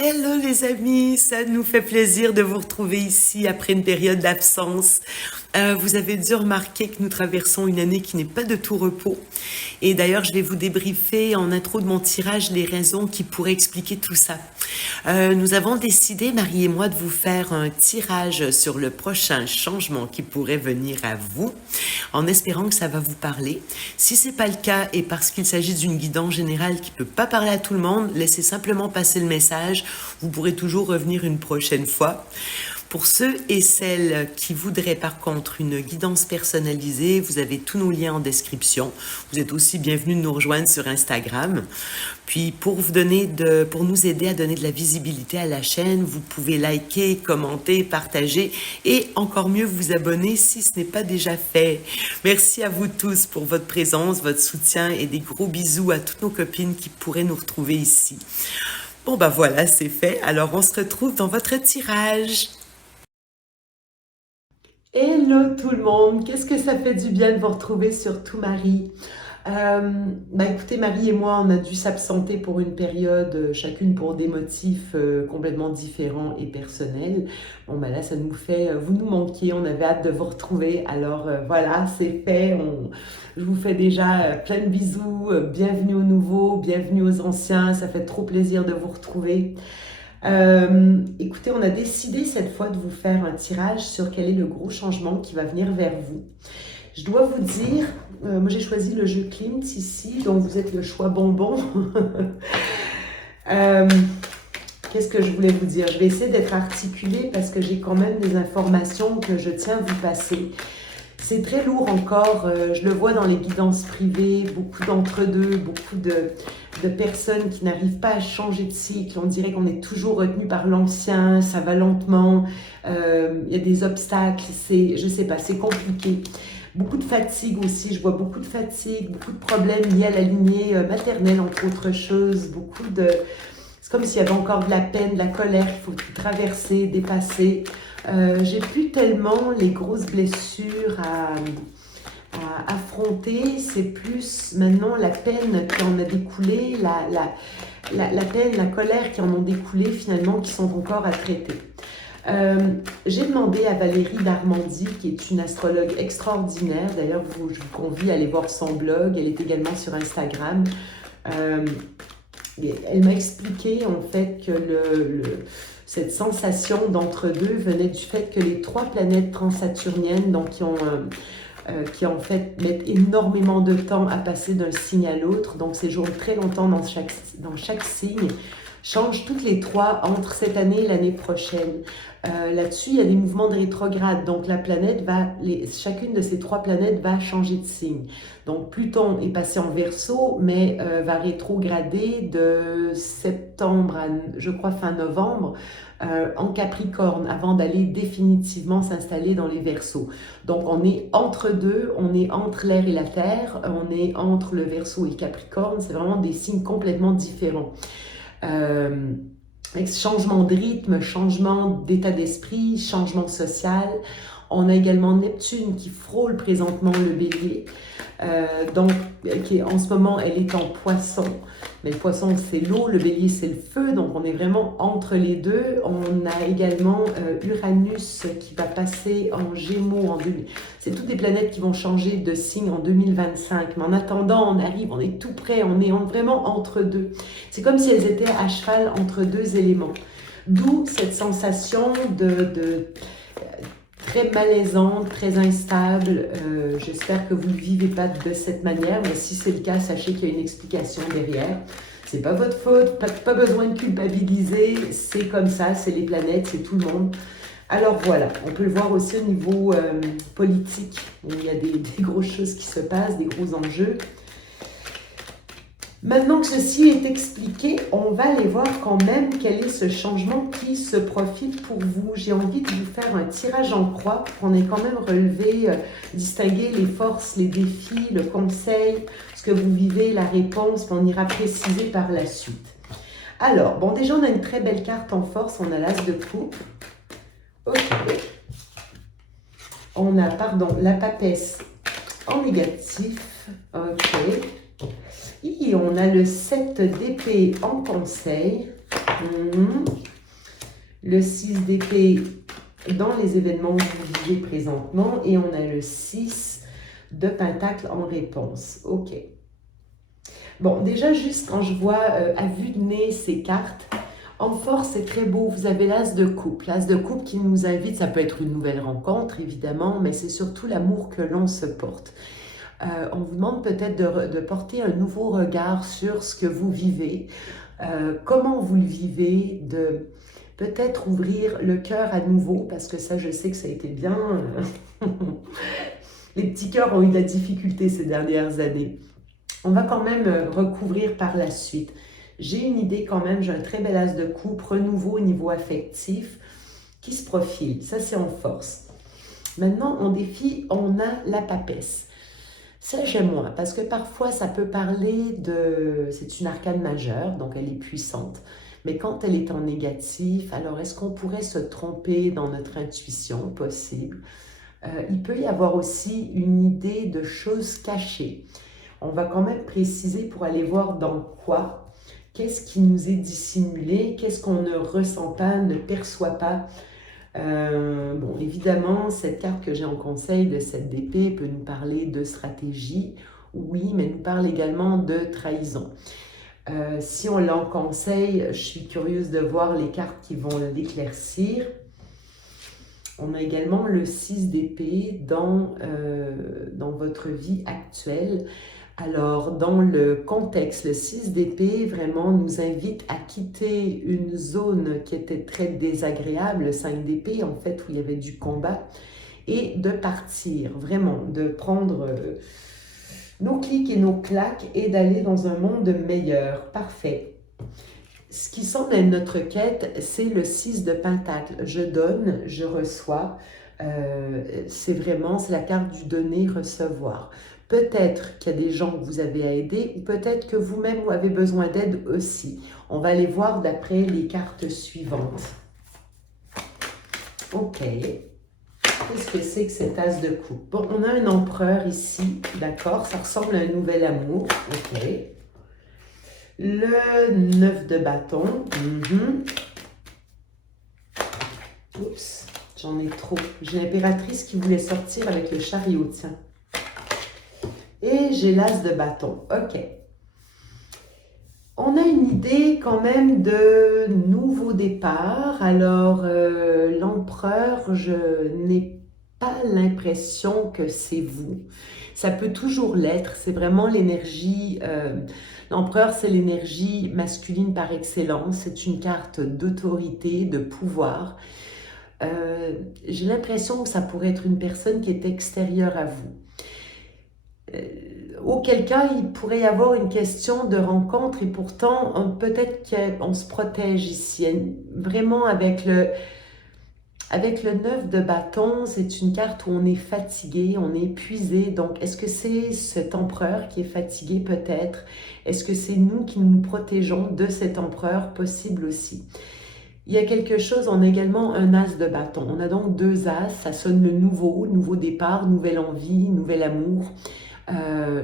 Hello les amis, ça nous fait plaisir de vous retrouver ici après une période d'absence. Vous avez dû remarquer que nous traversons une année qui n'est pas de tout repos. Et d'ailleurs, je vais vous débriefer en intro de mon tirage les raisons qui pourraient expliquer tout ça. Nous avons décidé, Marie et moi, de vous faire un tirage sur le prochain changement qui pourrait venir à vous, en espérant que ça va vous parler. Si c'est pas le cas et parce qu'il s'agit d'une guidance générale qui peut pas parler à tout le monde, laissez simplement passer le message. Vous pourrez toujours revenir une prochaine fois. Pour ceux et celles qui voudraient par contre une guidance personnalisée, vous avez tous nos liens en description. Vous êtes aussi bienvenus de nous rejoindre sur Instagram. Puis pour nous aider à donner de la visibilité à la chaîne, vous pouvez liker, commenter, partager et encore mieux vous abonner si ce n'est pas déjà fait. Merci à vous tous pour votre présence, votre soutien et des gros bisous à toutes nos copines qui pourraient nous retrouver ici. Bon bah voilà, c'est fait. Alors on se retrouve dans votre tirage. Hello tout le monde, qu'est-ce que ça fait du bien de vous retrouver, surtout Marie. Écoutez, Marie et moi, on a dû s'absenter pour une période, chacune pour des motifs complètement différents et personnels. Bon, bah là, ça nous fait, vous nous manquiez, on avait hâte de vous retrouver. Alors voilà, c'est fait. Je vous fais déjà plein de bisous. Bienvenue aux nouveaux, bienvenue aux anciens. Ça fait trop plaisir de vous retrouver. Écoutez, on a décidé cette fois de vous faire un tirage sur quel est le gros changement qui va venir vers vous. Je dois vous dire, moi j'ai choisi le jeu Klimt ici, donc vous êtes le choix bonbon. Qu'est-ce que je voulais vous dire? Je vais essayer d'être articulée parce que j'ai quand même des informations que je tiens à vous passer. C'est très lourd encore, je le vois dans les guidances privées, beaucoup d'entre-deux, beaucoup de personnes qui n'arrivent pas à changer de cycle. On dirait qu'on est toujours retenu par l'ancien, ça va lentement, il y a des obstacles, je sais pas, c'est compliqué. Beaucoup de fatigue aussi, je vois beaucoup de fatigue, beaucoup de problèmes liés à la lignée maternelle, entre autres choses, c'est comme s'il y avait encore de la peine, de la colère qu'il faut traverser, dépasser. J'ai plus tellement les grosses blessures à affronter, c'est plus maintenant la peine qui en a découlé, la peine, la colère qui en ont découlé finalement, qui sont encore à traiter. J'ai demandé à Valérie Darmandy, qui est une astrologue extraordinaire, d'ailleurs je vous convie à aller voir son blog, elle est également sur Instagram. Elle m'a expliqué en fait que cette sensation d'entre-deux venait du fait que les trois planètes transsaturniennes, donc qui en fait mettent énormément de temps à passer d'un signe à l'autre, donc séjournent très longtemps dans chaque signe, changent toutes les trois entre cette année et l'année prochaine. Là-dessus, il y a des mouvements de rétrograde, donc chacune de ces trois planètes va changer de signe. Donc Pluton est passé en Verseau, mais va rétrograder de septembre à, je crois, fin novembre, en Capricorne, avant d'aller définitivement s'installer dans les Verseaux. Donc on est entre deux, on est entre l'air et la terre, on est entre le Verseau et le Capricorne, c'est vraiment des signes complètement différents. Avec changement de rythme, changement d'état d'esprit, changement social. On a également Neptune qui frôle présentement le Bélier. En ce moment, elle est en Poisson. Mais le Poisson, c'est l'eau, le Bélier, c'est le feu. Donc, on est vraiment entre les deux. On a également Uranus qui va passer en Gémeaux en 2000. C'est toutes des planètes qui vont changer de signe en 2025. Mais en attendant, on est tout près. On est vraiment entre deux. C'est comme si elles étaient à cheval entre deux éléments. D'où cette sensation très malaisante, très instable. J'espère que vous ne vivez pas de cette manière, mais si c'est le cas, sachez qu'il y a une explication derrière. C'est pas votre faute, pas besoin de culpabiliser, c'est comme ça, c'est les planètes, c'est tout le monde. Alors voilà, on peut le voir aussi au niveau politique, où il y a des grosses choses qui se passent, des gros enjeux. Maintenant que ceci est expliqué, on va aller voir quand même quel est ce changement qui se profile pour vous. J'ai envie de vous faire un tirage en croix pour qu'on ait quand même relevé, distingué les forces, les défis, le conseil, ce que vous vivez, la réponse, puis on ira préciser par la suite. Alors, bon, déjà on a une très belle carte en force, on a l'As de coupe. Ok. On a, la papesse en négatif. Ok. Et on a le 7 d'épée en conseil. le 6 d'épée dans les événements que vous vivez présentement et on a le 6 de pentacle en réponse. Ok. Bon, déjà, juste quand je vois à vue de nez ces cartes, en force, c'est très beau. Vous avez l'as de coupe. L'as de coupe qui nous invite, ça peut être une nouvelle rencontre, évidemment, mais c'est surtout l'amour que l'on se porte. On vous demande peut-être de porter un nouveau regard sur ce que vous vivez, comment vous le vivez, de peut-être ouvrir le cœur à nouveau, parce que ça, je sais que ça a été bien... Les petits cœurs ont eu de la difficulté ces dernières années. On va quand même recouvrir par la suite. J'ai une idée quand même, j'ai un très bel as de coupe, renouveau au niveau affectif qui se profile. Ça, c'est en force. Maintenant, en défi, on a la papesse. Ça, j'aime moins, parce que parfois, ça peut parler de... C'est une arcane majeure, donc elle est puissante. Mais quand elle est en négatif, alors est-ce qu'on pourrait se tromper dans notre intuition? Possible. Il peut y avoir aussi une idée de choses cachées. On va quand même préciser pour aller voir dans quoi, qu'est-ce qui nous est dissimulé, qu'est-ce qu'on ne ressent pas, ne perçoit pas. Bon, évidemment, cette carte que j'ai en conseil de 7 d'épée peut nous parler de stratégie, oui, mais nous parle également de trahison. Si on l'a en conseil, je suis curieuse de voir les cartes qui vont l'éclaircir. On a également le 6 d'épée dans votre vie actuelle. Alors, dans le contexte, le 6 d'épée vraiment nous invite à quitter une zone qui était très désagréable, le 5 d'épée, en fait, où il y avait du combat, et de partir, vraiment, de prendre nos clics et nos claques et d'aller dans un monde meilleur. Parfait. Ce qui semble être notre quête, c'est le 6 de pentacle. Je donne, je reçois. C'est la carte du donner-recevoir. Peut-être qu'il y a des gens que vous avez à aider ou peut-être que vous-même vous avez besoin d'aide aussi. On va les voir d'après les cartes suivantes. Ok. Qu'est-ce que c'est que cet as de coupe? Bon, on a un empereur ici, d'accord? Ça ressemble à un nouvel amour. Ok. Le 9 de bâton. Oups, j'en ai trop. J'ai l'impératrice qui voulait sortir avec le chariot, tiens. Et j'ai l'as de bâton. Ok. On a une idée quand même de nouveau départ. Alors, l'empereur, je n'ai pas l'impression que c'est vous. Ça peut toujours l'être. C'est vraiment l'énergie... l'empereur, c'est l'énergie masculine par excellence. C'est une carte d'autorité, de pouvoir. J'ai l'impression que ça pourrait être une personne qui est extérieure à vous. Auquel cas, il pourrait y avoir une question de rencontre et pourtant, peut-être qu'on se protège ici. Vraiment, avec le 9 de bâton, c'est une carte où on est fatigué, on est épuisé. Donc, est-ce que c'est cet empereur qui est fatigué peut-être? Est-ce que c'est nous qui nous protégeons de cet empereur? Possible aussi. Il y a quelque chose, on a également un as de bâton. On a donc deux as, ça sonne le nouveau départ, nouvelle envie, nouvel amour.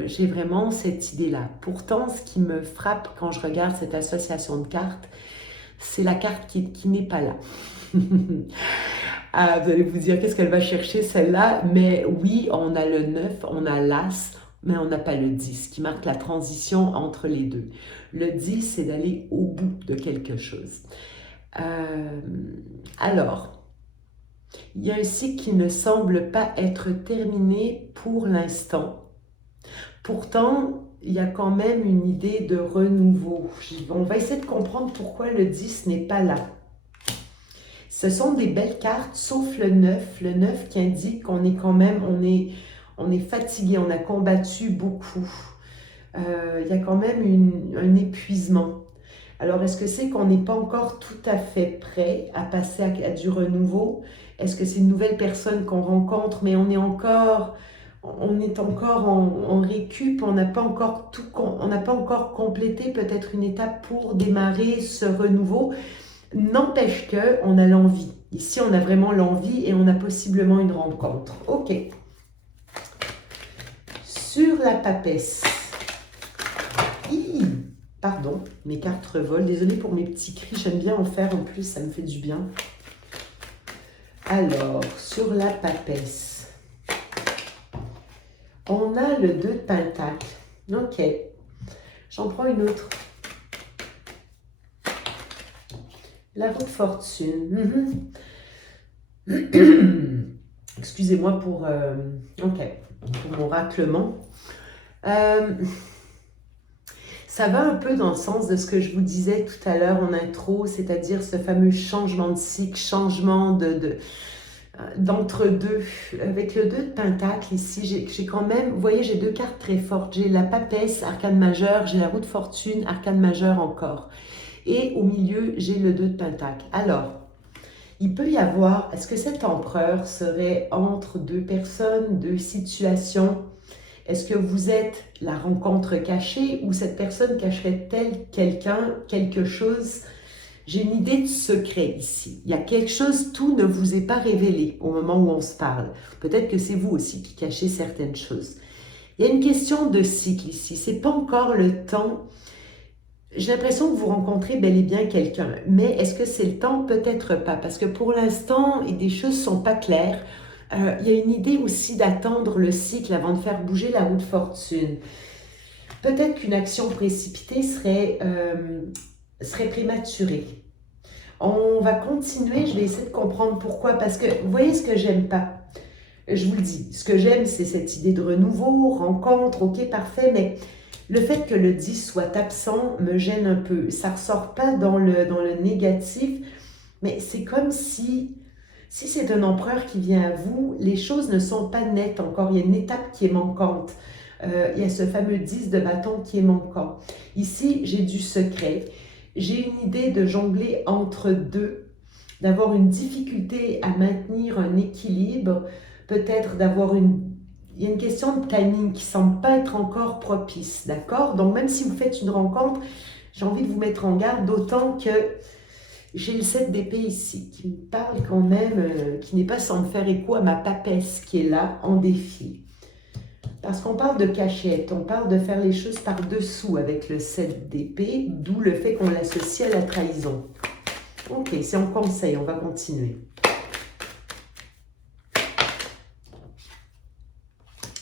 J'ai vraiment cette idée-là. Pourtant, ce qui me frappe quand je regarde cette association de cartes, c'est la carte qui n'est pas là. Ah, vous allez vous dire, qu'est-ce qu'elle va chercher celle-là? Mais oui, on a le 9, on a l'As, mais on n'a pas le 10, qui marque la transition entre les deux. Le 10, c'est d'aller au bout de quelque chose. Alors, il y a un cycle qui ne semble pas être terminé pour l'instant. Pourtant, il y a quand même une idée de renouveau. On va essayer de comprendre pourquoi le 10 n'est pas là. Ce sont des belles cartes, sauf le 9 qui indique qu'on est quand même, on est fatigué, on a combattu beaucoup. Il y a quand même un épuisement. Alors, est-ce que c'est qu'on n'est pas encore tout à fait prêt à passer à du renouveau? Est-ce que c'est une nouvelle personne qu'on rencontre, mais on est encore en récup, on n'a pas encore complété peut-être une étape pour démarrer ce renouveau. N'empêche qu'on a l'envie. Ici, on a vraiment l'envie et on a possiblement une rencontre. Ok. Sur la papesse. Pardon, mes cartes revolent. Désolée pour mes petits cris, j'aime bien en faire en plus, ça me fait du bien. Alors, sur la papesse, on a le 2 de Pentacle. Ok, j'en prends une autre. La roue de fortune. Excusez-moi pour mon raclement. Ça va un peu dans le sens de ce que je vous disais tout à l'heure en intro, c'est-à-dire ce fameux changement de cycle, changement d'entre-deux. Avec le 2 de Pentacle ici, j'ai quand même, vous voyez, j'ai 2 cartes très fortes. J'ai la papesse, arcane majeur, j'ai la roue de fortune, arcane majeur encore. Et au milieu, j'ai le 2 de Pentacle. Alors, il peut y avoir, est-ce que cet empereur serait entre 2 personnes, 2 situations? Est-ce que vous êtes la rencontre cachée ou cette personne cacherait-elle quelqu'un, quelque chose? J'ai une idée de secret ici. Il y a quelque chose, tout ne vous est pas révélé au moment où on se parle. Peut-être que c'est vous aussi qui cachez certaines choses. Il y a une question de cycle ici. C'est pas encore le temps. J'ai l'impression que vous rencontrez bel et bien quelqu'un. Mais est-ce que c'est le temps? Peut-être pas. Parce que pour l'instant, des choses ne sont pas claires. Il y a une idée aussi d'attendre le cycle avant de faire bouger la roue de fortune. Peut-être qu'une action précipitée serait prématurée. On va continuer, je vais essayer de comprendre pourquoi. Parce que vous voyez ce que j'aime pas. Je vous le dis, ce que j'aime, c'est cette idée de renouveau, rencontre, ok, parfait, mais le fait que le 10 soit absent me gêne un peu. Ça ne ressort pas dans le négatif, mais c'est comme si c'est un empereur qui vient à vous, les choses ne sont pas nettes encore. Il y a une étape qui est manquante. Il y a ce fameux 10 de bâton qui est manquant. Ici, j'ai du secret. J'ai une idée de jongler entre deux, d'avoir une difficulté à maintenir un équilibre, peut-être d'avoir il y a une question de timing qui ne semble pas être encore propice, d'accord? Donc, même si vous faites une rencontre, j'ai envie de vous mettre en garde, d'autant que j'ai le 7 d'épée ici, qui me parle quand même, qui n'est pas sans me faire écho à ma papesse qui est là, en défi. Parce qu'on parle de cachette, on parle de faire les choses par-dessous avec le 7 d'épée, d'où le fait qu'on l'associe à la trahison. Ok, c'est un conseil, on va continuer.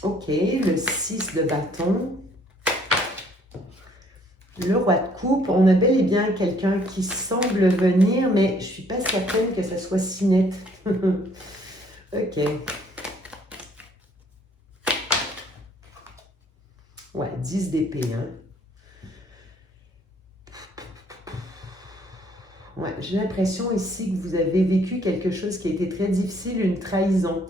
Ok, le 6 de bâton. Le roi de coupe, on a bel et bien quelqu'un qui semble venir, mais je ne suis pas certaine que ça soit si net. Ok. Ouais, 10 d'épée. Hein. Ouais, j'ai l'impression ici que vous avez vécu quelque chose qui a été très difficile, une trahison.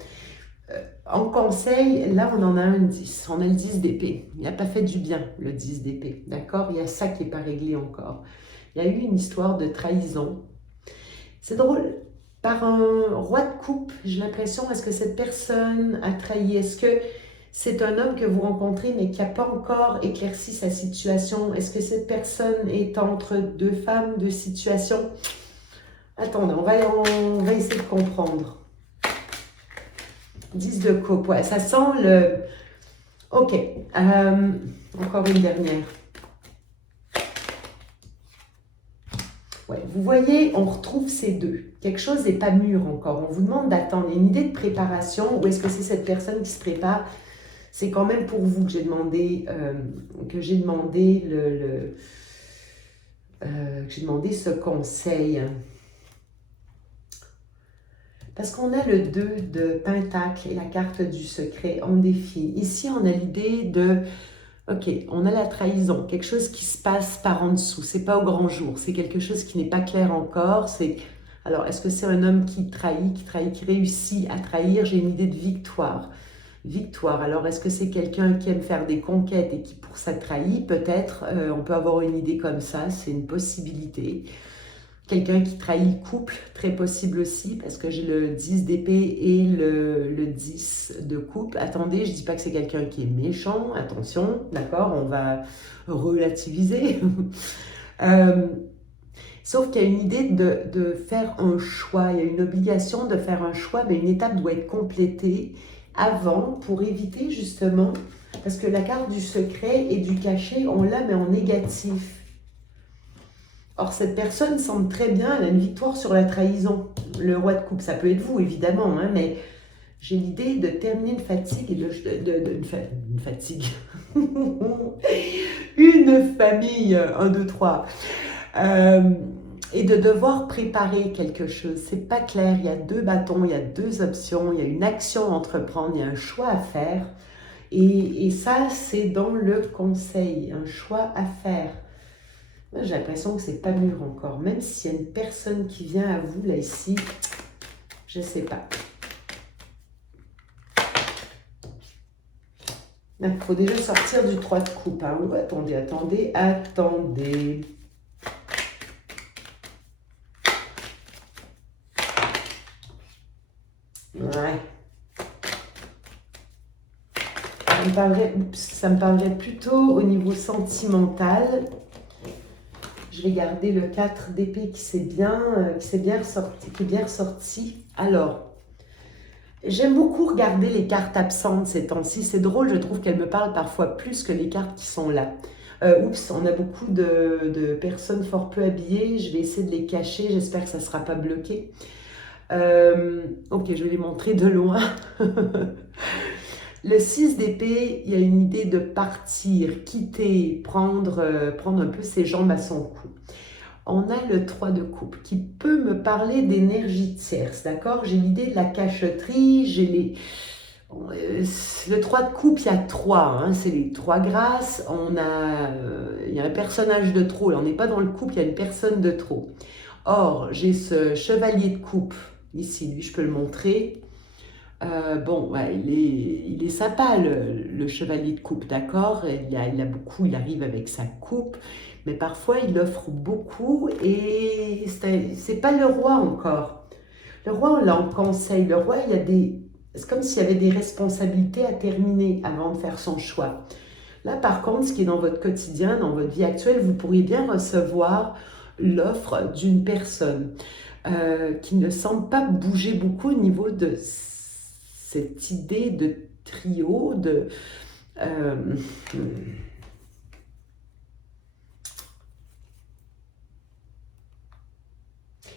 En conseil, là, on en a un 10. On a le 10 d'épée. Il n'a pas fait du bien, le 10 d'épée. D'accord? Il y a ça qui n'est pas réglé encore. Il y a eu une histoire de trahison. C'est drôle. Par un roi de coupe, j'ai l'impression, est-ce que cette personne a trahi? Est-ce que c'est un homme que vous rencontrez, mais qui n'a pas encore éclairci sa situation? Est-ce que cette personne est entre 2 femmes, 2 situations? Attendez, on va essayer de comprendre. 10 de coupe, ouais, ça sent le... Ok, encore une dernière. Ouais, vous voyez, on retrouve ces deux. Quelque chose n'est pas mûr encore. On vous demande d'attendre. Il y a une idée de préparation. Ou est-ce que c'est cette personne qui se prépare? C'est quand même pour vous que j'ai demandé, ce conseil. Parce qu'on a le 2 de Pentacle et la carte du secret en défi. Ici, on a l'idée de, ok, on a la trahison, quelque chose qui se passe par en dessous. C'est pas au grand jour, c'est quelque chose qui n'est pas clair encore. Alors, est-ce que c'est un homme qui trahit, qui réussit à trahir? J'ai une idée de victoire. Victoire. Alors, est-ce que c'est quelqu'un qui aime faire des conquêtes et qui, pour ça, trahit? Peut-être, on peut avoir une idée comme ça, c'est une possibilité. Quelqu'un qui trahit couple, très possible aussi, parce que j'ai le 10 d'épée et le 10 de coupe. Attendez, je ne dis pas que c'est quelqu'un qui est méchant, attention, d'accord, on va relativiser. Sauf qu'il y a une idée de faire un choix, il y a une obligation de faire un choix, mais une étape doit être complétée avant pour éviter justement, parce que la carte du secret et du cachet, on l'a mais en négatif. Or, cette personne semble très bien, elle a une victoire sur la trahison. Le roi de coupe, ça peut être vous, évidemment, hein, mais j'ai l'idée de terminer une fatigue et une fatigue. Une famille, un, deux, trois. Et de devoir préparer quelque chose. C'est pas clair, il y a deux bâtons, il y a deux options, il y a une action à entreprendre, il y a un choix à faire. Et ça, c'est dans le conseil, un choix à faire. Moi, j'ai l'impression que c'est pas mûr encore. Même s'il y a une personne qui vient à vous, là, ici, je sais pas. Il faut déjà sortir du 3 de coupe. Hein. Oh, attendez, attendez, attendez. Ouais. Ça me parlerait plutôt au niveau sentimental. Je vais garder le 4 d'épée qui s'est bien ressorti, qui est bien ressorti. Alors, j'aime beaucoup regarder les cartes absentes ces temps-ci. C'est drôle, je trouve qu'elles me parlent parfois plus que les cartes qui sont là. Oups, on a beaucoup de personnes fort peu habillées. Je vais essayer de les cacher. J'espère que ça ne sera pas bloqué. Ok, je vais les montrer de loin. Le 6 d'épée, il y a une idée de partir, quitter, prendre un peu ses jambes à son cou. On a le 3 de coupe qui peut me parler d'énergie tierce, d'accord? J'ai l'idée de la cacheterie, le 3 de coupe, il y a 3, hein, c'est les 3 grâces. Il y a un personnage de trop, là, on n'est pas dans le couple, il y a une personne de trop. Or, j'ai ce chevalier de coupe, ici, lui, je peux le montrer. Bon, ouais, il est sympa, le chevalier de coupe, d'accord? Il a beaucoup, il arrive avec sa coupe, mais parfois il offre beaucoup et c'est pas le roi encore. Le roi, on l'a en conseil. Le roi, c'est comme s'il y avait des responsabilités à terminer avant de faire son choix. Là, par contre, ce qui est dans votre quotidien, dans votre vie actuelle, vous pourriez bien recevoir l'offre d'une personne qui ne semble pas bouger beaucoup au niveau de cette idée de trio,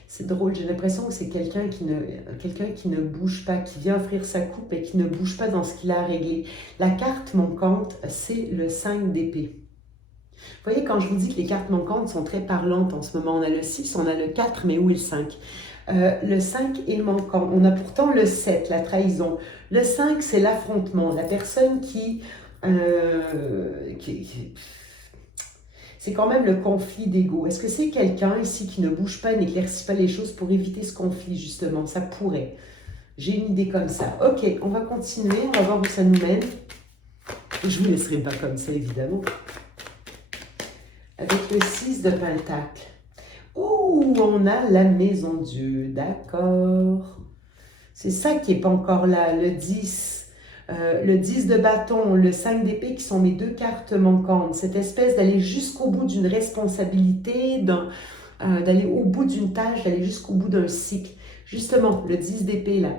c'est drôle, j'ai l'impression que c'est quelqu'un qui ne bouge pas, qui vient offrir sa coupe et qui ne bouge pas dans ce qu'il a à régler. La carte manquante, c'est le 5 d'épée. Vous voyez, quand je vous dis que les cartes manquantes sont très parlantes en ce moment, on a le 6, on a le 4, mais où est le 5? Le 5 est manquant. On a pourtant le 7, la trahison. Le 5, c'est l'affrontement. La personne c'est quand même le conflit d'ego. Est-ce que c'est quelqu'un ici qui ne bouge pas et n'éclaircit pas les choses pour éviter ce conflit, justement? Ça pourrait. J'ai une idée comme ça. Ok, on va continuer. On va voir où ça nous mène. Je ne vous laisserai pas comme ça, évidemment. Avec le 6 de Pentacle. Ouh, on a la maison Dieu, d'accord. C'est ça qui n'est pas encore là, le 10. Le 10 de bâton, le 5 d'épée qui sont mes deux cartes manquantes. Cette espèce d'aller jusqu'au bout d'une responsabilité, d'aller au bout d'une tâche, d'aller jusqu'au bout d'un cycle. Justement, le 10 d'épée là,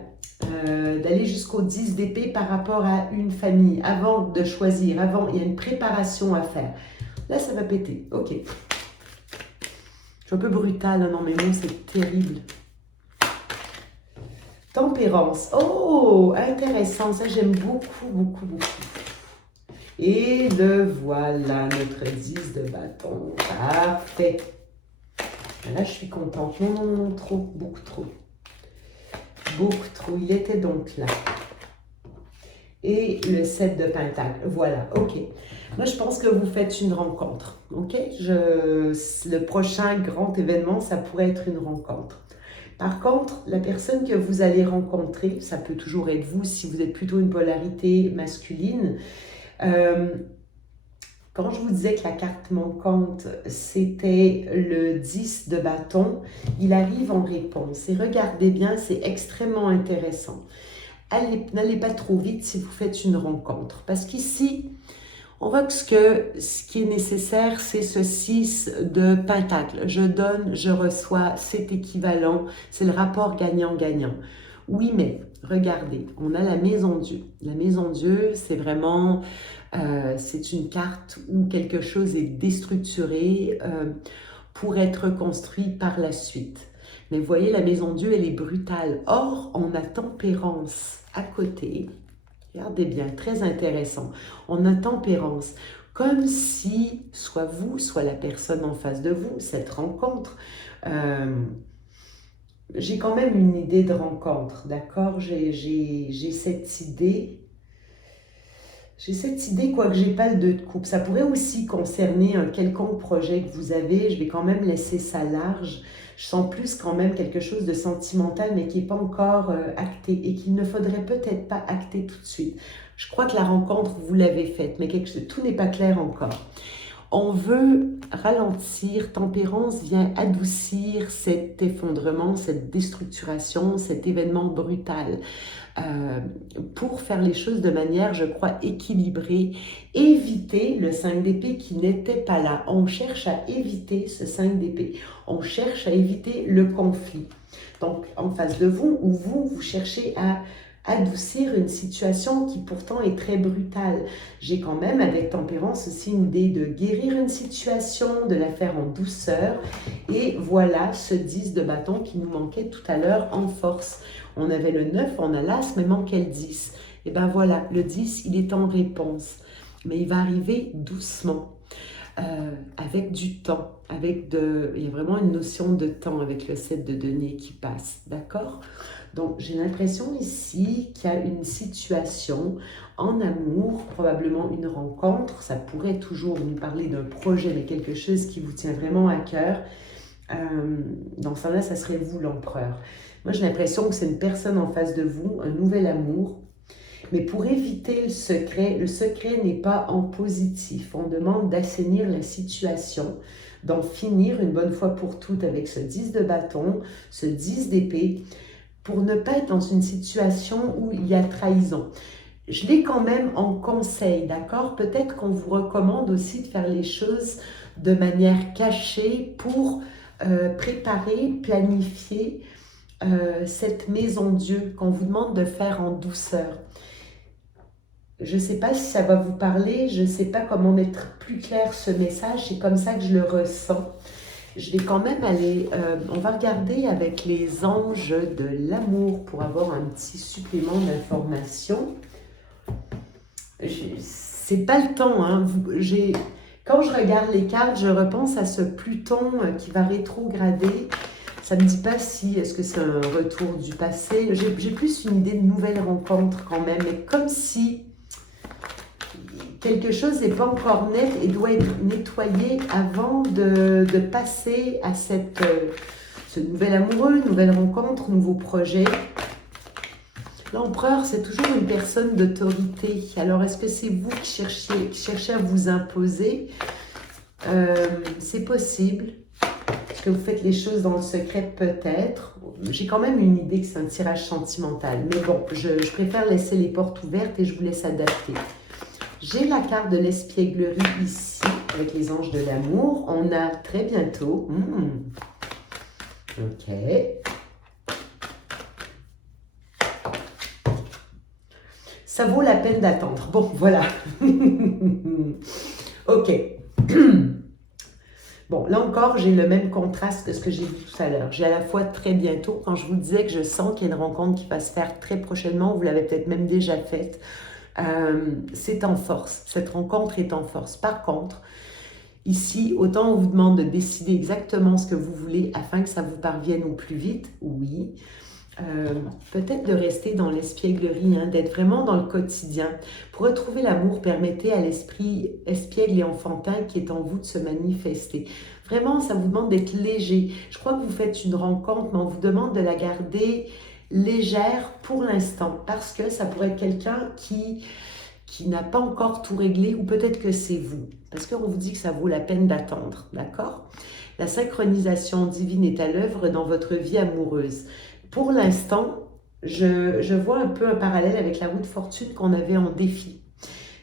d'aller jusqu'au 10 d'épée par rapport à une famille, avant de choisir, avant, il y a une préparation à faire. Là, ça va péter, ok. Je suis un peu brutale, hein, non mais non, c'est terrible. Tempérance. Oh, intéressant. Ça, j'aime beaucoup, beaucoup, beaucoup. Et le voilà, notre 10 de bâton. Parfait. Là, je suis contente. Non, non, non, trop, beaucoup trop. Beaucoup trop. Il était donc là. Et le 7 de pentacle. Voilà, ok. Moi, je pense que vous faites une rencontre. Ok? Le prochain grand événement, ça pourrait être une rencontre. Par contre, la personne que vous allez rencontrer, ça peut toujours être vous si vous êtes plutôt une polarité masculine. Quand je vous disais que la carte manquante, c'était le 10 de bâton, il arrive en réponse. Et regardez bien, c'est extrêmement intéressant. N'allez pas trop vite si vous faites une rencontre. Parce qu'ici, on voit que ce qui est nécessaire, c'est ce 6 de pentacle. Je donne, je reçois, c'est équivalent, c'est le rapport gagnant-gagnant. Oui, mais regardez, on a la maison Dieu. La maison Dieu, c'est vraiment, c'est une carte où quelque chose est déstructuré. pour être construit par la suite. Mais vous voyez, la maison Dieu, elle est brutale. Or, on a tempérance à côté. Regardez bien, très intéressant. On a tempérance, comme si, soit vous, soit la personne en face de vous, cette rencontre, j'ai quand même une idée de rencontre, d'accord? J'ai cette idée. J'ai cette idée, quoique j'ai pas le 2 de coupe. Ça pourrait aussi concerner un quelconque projet que vous avez. Je vais quand même laisser ça large. Je sens plus quand même quelque chose de sentimental, mais qui n'est pas encore acté et qu'il ne faudrait peut-être pas acter tout de suite. Je crois que la rencontre, vous l'avez faite, mais tout n'est pas clair encore. On veut ralentir, tempérance vient adoucir cet effondrement, cette déstructuration, cet événement brutal. Pour faire les choses de manière, je crois, équilibrée, éviter le 5 d'épée qui n'était pas là. On cherche à éviter ce 5 d'épée. On cherche à éviter le conflit. Donc, en face de vous, ou vous cherchez à adoucir une situation qui pourtant est très brutale. J'ai quand même, avec tempérance, aussi une idée de guérir une situation, de la faire en douceur. Et voilà ce 10 de bâton qui nous manquait tout à l'heure en force. On avait le 9, on a l'as, mais manquait le 10. Et bien voilà, le 10, il est en réponse. Mais il va arriver doucement, avec du temps. Il y a vraiment une notion de temps avec le 7 de denier qui passe. D'accord ? Donc, j'ai l'impression ici qu'il y a une situation en amour, probablement une rencontre. Ça pourrait toujours nous parler d'un projet, mais quelque chose qui vous tient vraiment à cœur. Dans ce là ça serait vous l'empereur. Moi, j'ai l'impression que c'est une personne en face de vous, un nouvel amour. Mais pour éviter le secret n'est pas en positif. On demande d'assainir la situation, d'en finir une bonne fois pour toutes avec ce 10 de bâton, ce 10 d'épée, pour ne pas être dans une situation où il y a trahison. Je l'ai quand même en conseil, d'accord? Peut-être qu'on vous recommande aussi de faire les choses de manière cachée pour préparer, planifier cette maison Dieu qu'on vous demande de faire en douceur. Je ne sais pas si ça va vous parler, je ne sais pas comment mettre plus clair ce message, c'est comme ça que je le ressens. Je vais quand même aller, on va regarder avec les anges de l'amour pour avoir un petit supplément d'information. C'est pas le temps, hein. Quand je regarde les cartes, je repense à ce Pluton qui va rétrograder. Ça ne me dit pas si, est-ce que c'est un retour du passé. J'ai plus une idée de nouvelles rencontres quand même, mais comme si quelque chose n'est pas encore net et doit être nettoyé avant de passer à ce nouvel amoureux, nouvelle rencontre, nouveau projet. L'empereur, c'est toujours une personne d'autorité. Alors, est-ce que c'est vous qui cherchez à vous imposer? C'est possible. Est-ce que vous faites les choses dans le secret? Peut-être. J'ai quand même une idée que c'est un tirage sentimental. Mais bon, je préfère laisser les portes ouvertes et je vous laisse adapter. J'ai la carte de l'espièglerie ici, avec les anges de l'amour. On a très bientôt. Ok. Ça vaut la peine d'attendre. Bon, voilà. Ok. Bon, là encore, j'ai le même contraste que ce que j'ai vu tout à l'heure. J'ai à la fois très bientôt, quand je vous disais que je sens qu'il y a une rencontre qui va se faire très prochainement, vous l'avez peut-être même déjà faite, c'est en force. Cette rencontre est en force. Par contre, ici, autant on vous demande de décider exactement ce que vous voulez afin que ça vous parvienne au plus vite, oui. Peut-être de rester dans l'espièglerie, hein, d'être vraiment dans le quotidien. Pour retrouver l'amour, permettez à l'esprit espiègle et enfantin qui est en vous de se manifester. Vraiment, ça vous demande d'être léger. Je crois que vous faites une rencontre, mais on vous demande de la garder légère pour l'instant, parce que ça pourrait être quelqu'un qui n'a pas encore tout réglé, ou peut-être que c'est vous, parce qu'on vous dit que ça vaut la peine d'attendre, d'accord? La synchronisation divine est à l'œuvre dans votre vie amoureuse. Pour l'instant, je vois un peu un parallèle avec la roue de fortune qu'on avait en défi.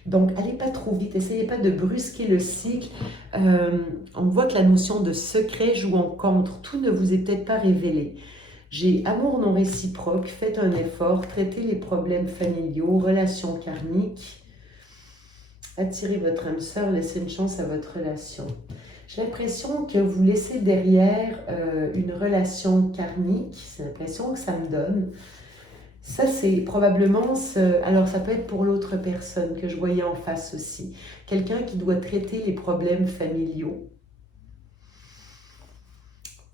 Donc, allez pas trop vite, essayez pas de brusquer le cycle. On voit que la notion de secret joue en contre. Tout ne vous est peut-être pas révélé. J'ai amour non réciproque, faites un effort, traitez les problèmes familiaux, relations karmiques. Attirez votre âme sœur, laissez une chance à votre relation. J'ai l'impression que vous laissez derrière une relation karmique, c'est l'impression que ça me donne. Ça, c'est probablement, alors ça peut être pour l'autre personne que je voyais en face aussi. Quelqu'un qui doit traiter les problèmes familiaux.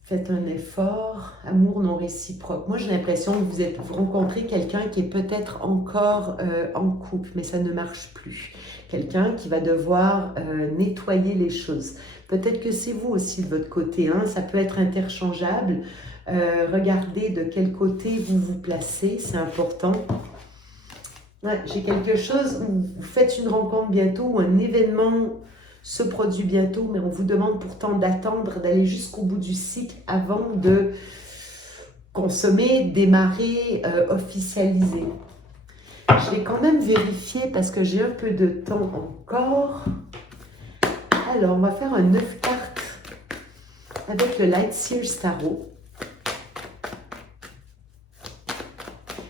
Faites un effort, amour non réciproque. Moi, j'ai l'impression que vous rencontrez quelqu'un qui est peut-être encore en couple, mais ça ne marche plus. Quelqu'un qui va devoir nettoyer les choses. Peut-être que c'est vous aussi de votre côté, hein, ça peut être interchangeable. Regardez de quel côté vous vous placez, c'est important. Ouais, j'ai quelque chose où vous faites une rencontre bientôt, ou un événement se produit bientôt, mais on vous demande pourtant d'attendre, d'aller jusqu'au bout du cycle avant de consommer, démarrer, officialiser. Je vais quand même vérifier parce que j'ai un peu de temps encore. Alors, on va faire un 9 cartes avec le Light Seers Tarot.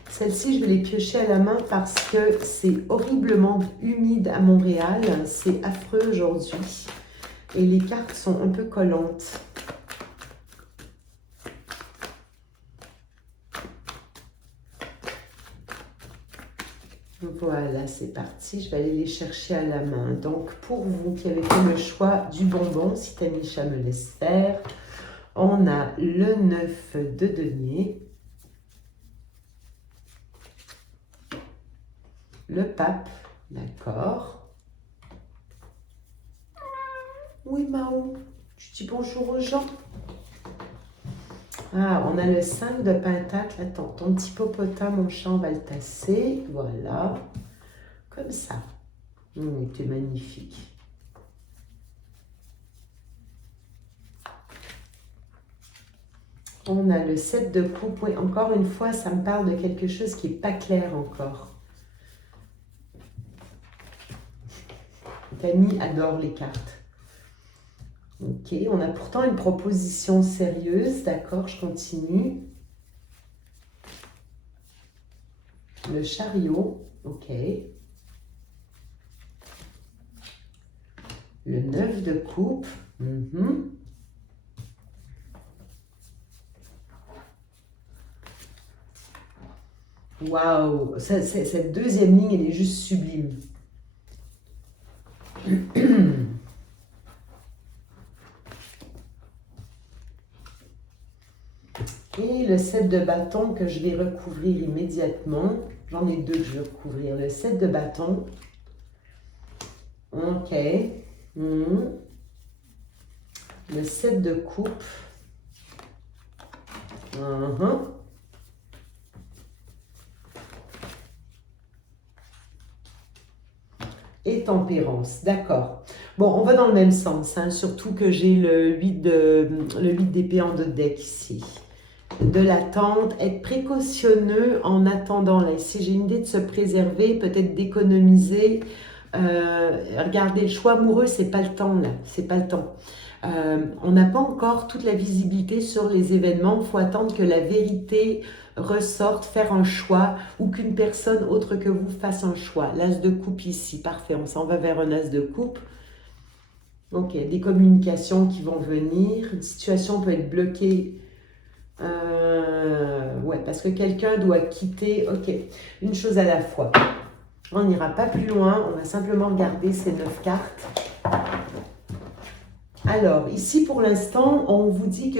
Celle-ci, je vais les piocher à la main parce que c'est horriblement humide à Montréal. C'est affreux aujourd'hui. Et les cartes sont un peu collantes. Voilà, c'est parti. Je vais aller les chercher à la main. Donc, pour vous qui avez fait le choix du bonbon, si Tamisha me laisse faire, on a le 9 de denier. Le pape, d'accord. Oui, Mao, tu dis bonjour aux gens. Ah, on a le 5 de pentacle. Attends, ton petit popotin, mon chat, on va le tasser. Voilà, comme ça. T'es magnifique. On a le 7 de coupe. Oui, encore une fois, ça me parle de quelque chose qui n'est pas clair encore. Camille adore les cartes. Ok, on a pourtant une proposition sérieuse. D'accord, je continue. Le chariot. Ok. Le 9 de coupe. Waouh, cette deuxième ligne, elle est juste sublime. Et le 7 de bâton que je vais recouvrir immédiatement. J'en ai deux que je vais recouvrir. Le 7 de bâton. Ok. Le 7 de coupe. Et tempérance, d'accord. Bon, on va dans le même sens, hein, surtout que j'ai le 8 d'épée en 2 deck ici. De l'attente, être précautionneux en attendant. Là, ici, j'ai une idée de se préserver, peut-être d'économiser. Regardez, le choix amoureux, c'est pas le temps, là. C'est pas le temps. On n'a pas encore toute la visibilité sur les événements. Il faut attendre que la vérité ressorte, faire un choix ou qu'une personne autre que vous fasse un choix. L'as de coupe ici, parfait. On s'en va vers un as de coupe. Ok, des communications qui vont venir. Une situation peut être bloquée. Ouais, parce que quelqu'un doit quitter. Ok, une chose à la fois. On n'ira pas plus loin. On va simplement regarder ces 9 cartes. Alors, ici, pour l'instant, on vous dit que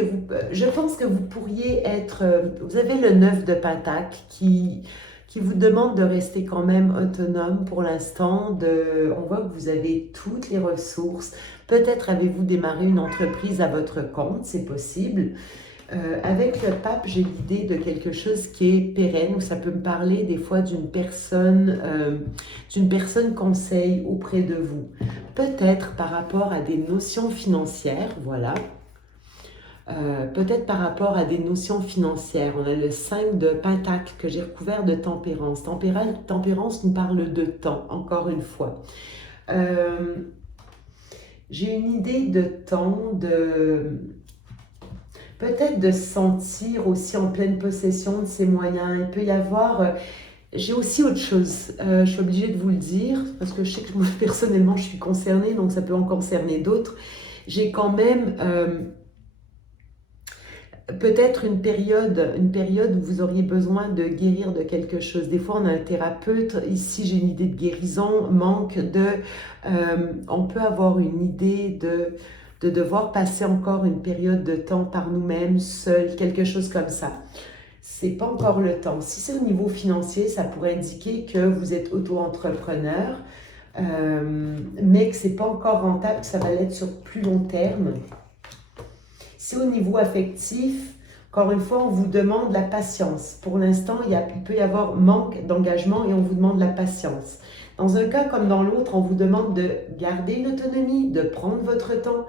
je pense que vous pourriez être... vous avez le 9 de pentacle qui vous demande de rester quand même autonome pour l'instant. On voit que vous avez toutes les ressources. Peut-être avez-vous démarré une entreprise à votre compte, c'est possible. Avec le pape, j'ai l'idée de quelque chose qui est pérenne, où ça peut me parler des fois d'une personne conseil auprès de vous. Peut-être par rapport à des notions financières, voilà. Peut-être par rapport à des notions financières. On a le 5 de pentacle que j'ai recouvert de tempérance. Tempérance nous parle de temps, encore une fois. J'ai une idée de temps, peut-être de se sentir aussi en pleine possession de ses moyens. Il peut y avoir... j'ai aussi autre chose. Je suis obligée de vous le dire, parce que je sais que moi, personnellement, je suis concernée, donc ça peut en concerner d'autres. j'ai quand même peut-être une période où vous auriez besoin de guérir de quelque chose. Des fois, on a un thérapeute. Ici, j'ai une idée de guérison, on peut avoir une idée de devoir passer encore une période de temps par nous-mêmes, seuls, quelque chose comme ça. C'est pas encore le temps. Si c'est au niveau financier, ça pourrait indiquer que vous êtes auto-entrepreneur, mais que c'est pas encore rentable, que ça va l'être sur plus long terme. Si au niveau affectif, encore une fois, on vous demande la patience. Pour l'instant, il peut y avoir manque d'engagement et on vous demande la patience. Dans un cas comme dans l'autre, on vous demande de garder l'autonomie, de prendre votre temps.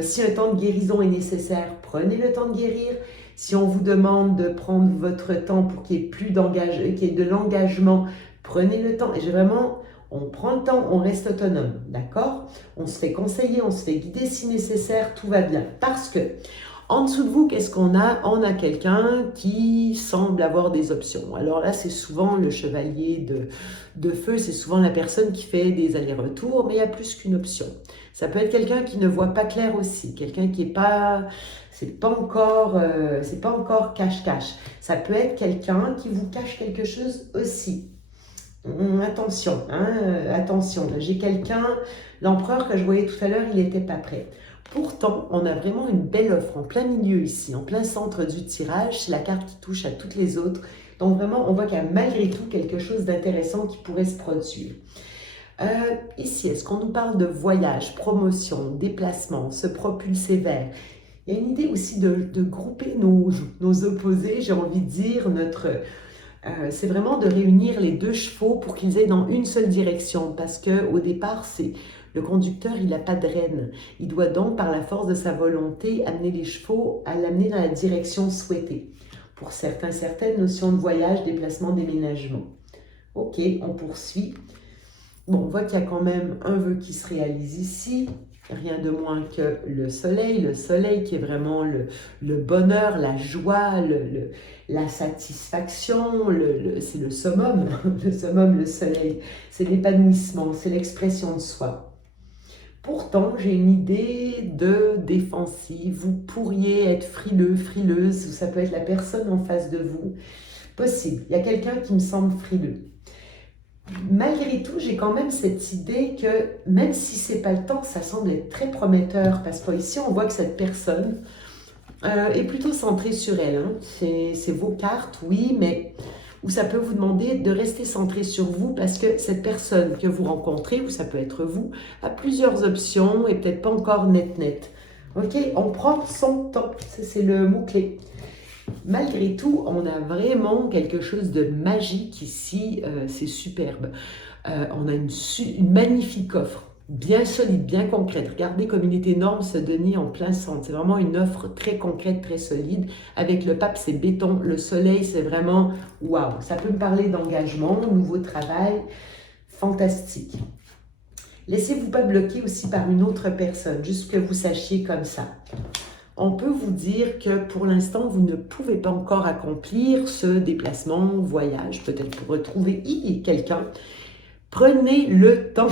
Si un temps de guérison est nécessaire, prenez le temps de guérir. Si on vous demande de prendre votre temps pour qu'il y ait qu'il y ait de l'engagement, prenez le temps. Et j'ai vraiment, on prend le temps, on reste autonome, d'accord? On se fait conseiller, on se fait guider si nécessaire, tout va bien. Parce que, en dessous de vous, qu'est-ce qu'on a? On a quelqu'un qui semble avoir des options. Alors là, c'est souvent le chevalier de feu, c'est souvent la personne qui fait des allers-retours, mais il y a plus qu'une option. Ça peut être quelqu'un qui ne voit pas clair aussi, quelqu'un qui est pas, c'est pas encore cache-cache. Ça peut être quelqu'un qui vous cache quelque chose aussi. Attention, hein, attention. J'ai quelqu'un, l'empereur que je voyais tout à l'heure, il n'était pas prêt. Pourtant, on a vraiment une belle offre en plein milieu ici, en plein centre du tirage. C'est la carte qui touche à toutes les autres. Donc vraiment, on voit qu'il y a malgré tout quelque chose d'intéressant qui pourrait se produire. Ici, est-ce qu'on nous parle de voyage, promotion, déplacement, se propulser vers? Il y a une idée aussi de grouper nos opposés, j'ai envie de dire, c'est vraiment de réunir les deux chevaux pour qu'ils aillent dans une seule direction. Parce qu'au départ, le conducteur, il n'a pas de rêne. Il doit donc, par la force de sa volonté, amener les chevaux à l'amener dans la direction souhaitée. Pour certaines notions de voyage, déplacement, déménagement. Ok, on poursuit. Bon, on voit qu'il y a quand même un vœu qui se réalise ici. Rien de moins que le soleil qui est vraiment le bonheur, la joie, la satisfaction, c'est le summum, le summum, le soleil, c'est l'épanouissement, c'est l'expression de soi. Pourtant, j'ai une idée de défensive, vous pourriez être frileux, frileuse, ou ça peut être la personne en face de vous, possible, il y a quelqu'un qui me semble frileux. Malgré tout, j'ai quand même cette idée que même si c'est pas le temps, ça semble être très prometteur parce que ici on voit que cette personne est plutôt centrée sur elle. Hein. C'est vos cartes, oui, mais où ça peut vous demander de rester centré sur vous parce que cette personne que vous rencontrez, ou ça peut être vous, a plusieurs options et peut-être pas encore net. Ok, on prend son temps, c'est le mot-clé. Malgré tout, on a vraiment quelque chose de magique ici, c'est superbe. On a une magnifique offre, bien solide, bien concrète. Regardez comme il est énorme ce denier en plein centre. C'est vraiment une offre très concrète, très solide. Avec le pape, c'est béton. Le soleil, c'est vraiment waouh. Ça peut me parler d'engagement, nouveau travail, fantastique. Laissez-vous pas bloquer aussi par une autre personne, juste que vous sachiez comme ça. On peut vous dire que pour l'instant, vous ne pouvez pas encore accomplir ce déplacement, voyage, peut-être pour retrouver quelqu'un. Prenez le temps,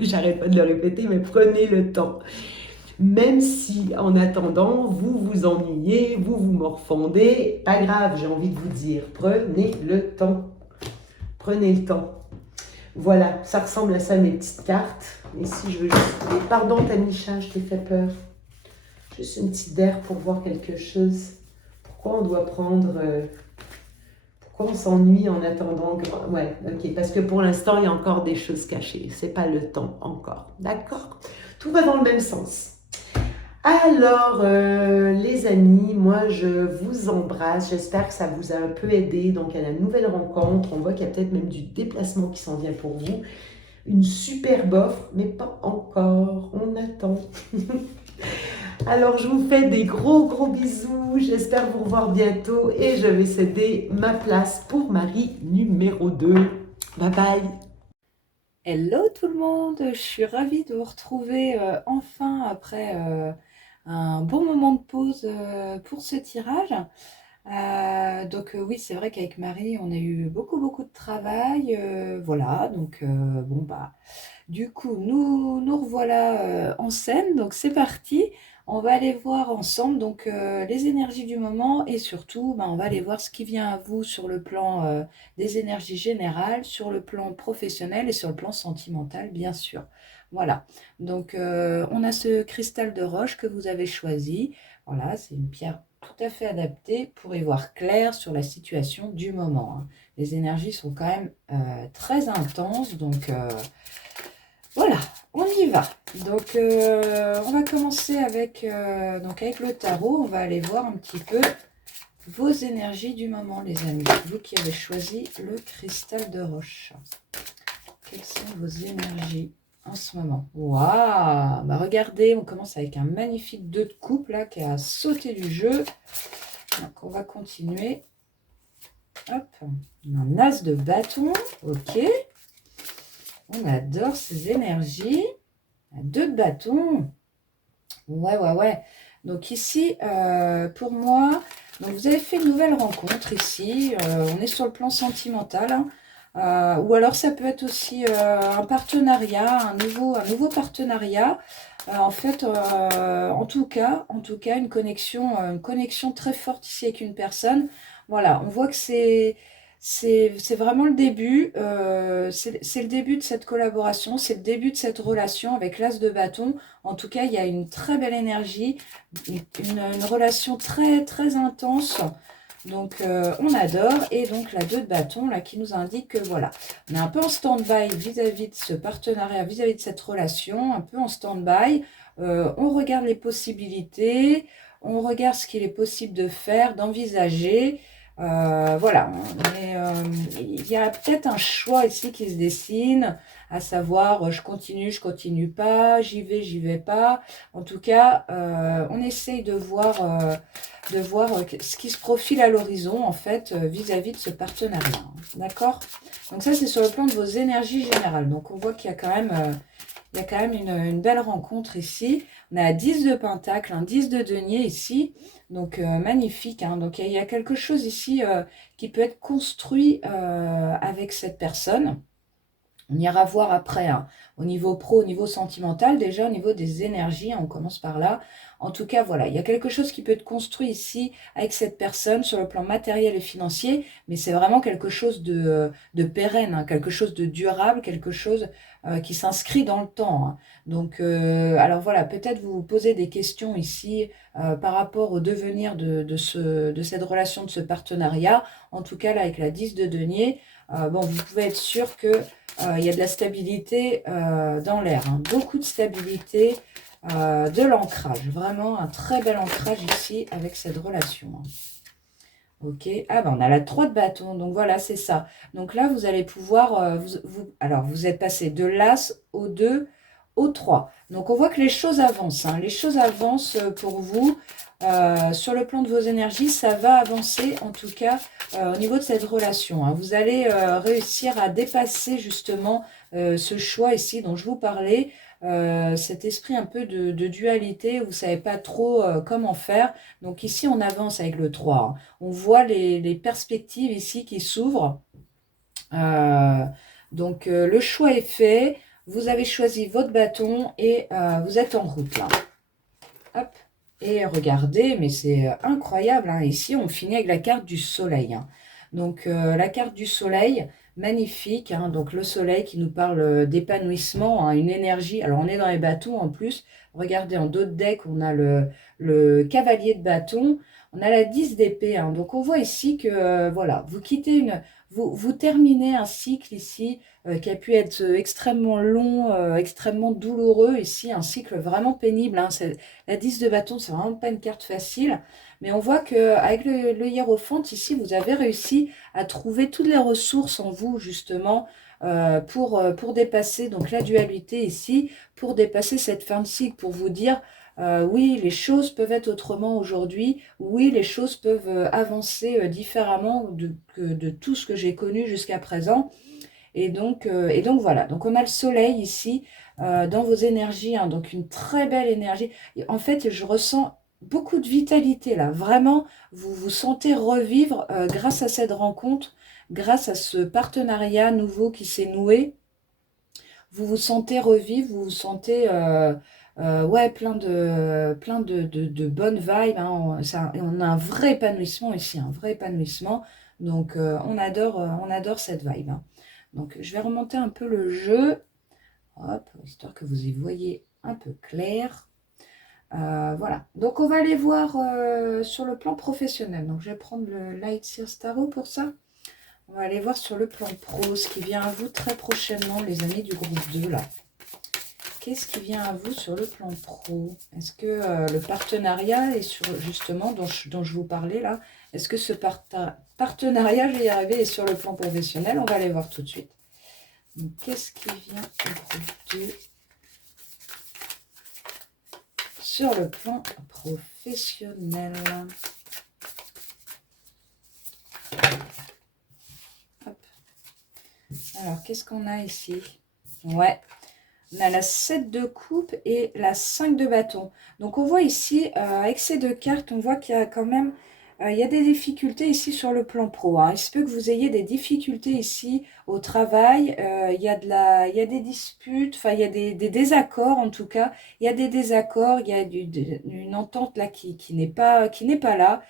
j'arrête pas de le répéter, mais prenez le temps. Même si en attendant, vous vous ennuyez, vous vous morfondez, pas grave, j'ai envie de vous dire, prenez le temps. Prenez le temps. Voilà, ça ressemble à ça mes petites cartes. Et si je veux juste... Pardon Tanisha, je t'ai fait peur. Juste une petite d'air pour voir quelque chose. Pourquoi on doit prendre... pourquoi on s'ennuie en attendant que... Ouais, ok. Parce que pour l'instant, il y a encore des choses cachées. C'est pas le temps encore. D'accord? Tout va dans le même sens. Alors, les amis, moi, je vous embrasse. J'espère que ça vous a un peu aidé. Donc, à la nouvelle rencontre, on voit qu'il y a peut-être même du déplacement qui s'en vient pour vous. Une superbe offre, mais pas encore. On attend. Alors, je vous fais des gros bisous. J'espère vous revoir bientôt et je vais céder ma place pour Marie numéro 2. Bye bye. Hello tout le monde, je suis ravie de vous retrouver enfin après un bon moment de pause pour ce tirage. Oui, c'est vrai qu'avec Marie, on a eu beaucoup de travail. Voilà, bon, bah, du coup, nous revoilà en scène. Donc, c'est parti. On va aller voir ensemble les énergies du moment et surtout, bah, on va aller voir ce qui vient à vous sur le plan des énergies générales, sur le plan professionnel et sur le plan sentimental, bien sûr. Voilà. On a ce cristal de roche que vous avez choisi. Voilà, c'est une pierre tout à fait adaptée pour y voir clair sur la situation du moment, hein. Les énergies sont quand même très intenses, voilà, on y va. On va commencer avec le tarot. On va aller voir un petit peu vos énergies du moment, les amis. Vous qui avez choisi le cristal de roche. Quelles sont vos énergies en ce moment? Waouh! Bah regardez, on commence avec un magnifique 2 de coupe là qui a sauté du jeu. Donc on va continuer. Hop, un as de bâton. Ok. On adore ces énergies. 2 de bâton. Ouais. Donc ici, pour moi, donc vous avez fait une nouvelle rencontre ici. On est sur le plan sentimental, hein. Ou alors ça peut être aussi un partenariat, un nouveau partenariat. En tout cas, une connexion très forte ici avec une personne. Voilà, on voit que c'est vraiment le début. C'est le début de cette collaboration, c'est le début de cette relation avec l'as de bâton. En tout cas, il y a une très belle énergie, une relation très intense. On adore. Et donc, la 2 de bâton, là, qui nous indique que, voilà, on est un peu en stand-by vis-à-vis de ce partenariat, vis-à-vis de cette relation, un peu en stand-by. On regarde les possibilités, on regarde ce qu'il est possible de faire, d'envisager. Voilà, il y a peut-être un choix ici qui se dessine, à savoir je continue pas, j'y vais pas. En tout cas, on essaye de voir ce qui se profile à l'horizon en fait vis-à-vis de ce partenariat. D'accord? Donc ça c'est sur le plan de vos énergies générales. Donc on voit qu'il y a quand même une belle rencontre ici. On a 10 de pentacle, un 10 de denier ici. Magnifique, hein. Donc il y a quelque chose ici qui peut être construit avec cette personne. On ira voir après, hein, au niveau pro, au niveau sentimental, déjà au niveau des énergies, hein, on commence par là. En tout cas, voilà, il y a quelque chose qui peut être construit ici avec cette personne sur le plan matériel et financier, mais c'est vraiment quelque chose de pérenne, hein, quelque chose de durable, quelque chose qui s'inscrit dans le temps, hein. Alors voilà, peut-être vous vous posez des questions ici par rapport au devenir de cette relation, de ce partenariat. En tout cas, là, avec la 10 de denier, bon, vous pouvez être sûr que il y a de la stabilité dans l'air, hein. Beaucoup de stabilité, de l'ancrage. Vraiment un très bel ancrage ici avec cette relation, hein. Ok. Ah ben on a la 3 de bâton. Donc voilà, c'est ça. Donc là, vous allez pouvoir... alors, vous êtes passé de l'as au 2 au 3. Donc on voit que les choses avancent, hein. Les choses avancent pour vous. Sur le plan de vos énergies, ça va avancer en tout cas au niveau de cette relation, hein. Vous allez réussir à dépasser justement ce choix ici dont je vous parlais, cet esprit un peu de dualité, vous ne savez pas trop comment faire. Donc ici, on avance avec le 3, hein. On voit les perspectives ici qui s'ouvrent. Le choix est fait. Vous avez choisi votre bâton et vous êtes en route là. Hop. Et regardez, mais c'est incroyable, hein. Ici, on finit avec la carte du soleil, hein. La carte du soleil, magnifique, hein. Donc, le soleil qui nous parle d'épanouissement, hein, une énergie. Alors, on est dans les bâtons en plus. Regardez, en dos de deck, on a le cavalier de bâton. On a la 10 d'épée, hein. Donc, on voit ici que, voilà, vous terminez un cycle ici qui a pu être extrêmement long, extrêmement douloureux ici, un cycle vraiment pénible, hein. La 10 de bâton, c'est vraiment pas une carte facile. Mais on voit qu'avec le hiérophante, ici, vous avez réussi à trouver toutes les ressources en vous, justement, pour dépasser donc la dualité ici, pour dépasser cette fin de cycle, pour vous dire, oui, les choses peuvent être autrement aujourd'hui, oui, les choses peuvent avancer différemment que de tout ce que j'ai connu jusqu'à présent. Et donc voilà, donc on a le soleil ici dans vos énergies, hein, donc une très belle énergie. Et en fait, je ressens beaucoup de vitalité là. Vraiment, vous vous sentez revivre grâce à cette rencontre, grâce à ce partenariat nouveau qui s'est noué. Vous vous sentez revivre, vous vous sentez ouais, plein de bonnes vibes. Hein. On a un vrai épanouissement ici, un vrai épanouissement. Donc on adore cette vibe. Hein. Donc je vais remonter un peu le jeu, hop, histoire que vous y voyez un peu clair. Voilà, donc on va aller voir sur le plan professionnel. Donc je vais prendre le Light Sears Tarot pour ça. On va aller voir sur le plan pro, ce qui vient à vous très prochainement, les amis du groupe 2 là. Qu'est-ce qui vient à vous sur le plan pro? Est-ce que le partenariat est sur, justement, dont je vous parlais là, est-ce que ce partenariat, je vais y arriver, est sur le plan professionnel? On va aller voir tout de suite. Qu'est-ce qui vient au groupe 2 sur le plan professionnel? Hop. Alors, qu'est-ce qu'on a ici? Ouais. On a la 7 de coupe et la 5 de bâton. Donc, on voit ici, avec ces deux cartes, on voit qu'il y a quand même il y a des difficultés ici sur le plan pro. Hein. Il se peut que vous ayez des difficultés ici au travail. Il y a des disputes, enfin, il y a des désaccords en tout cas. Il y a des désaccords, il y a une entente là qui n'est pas là.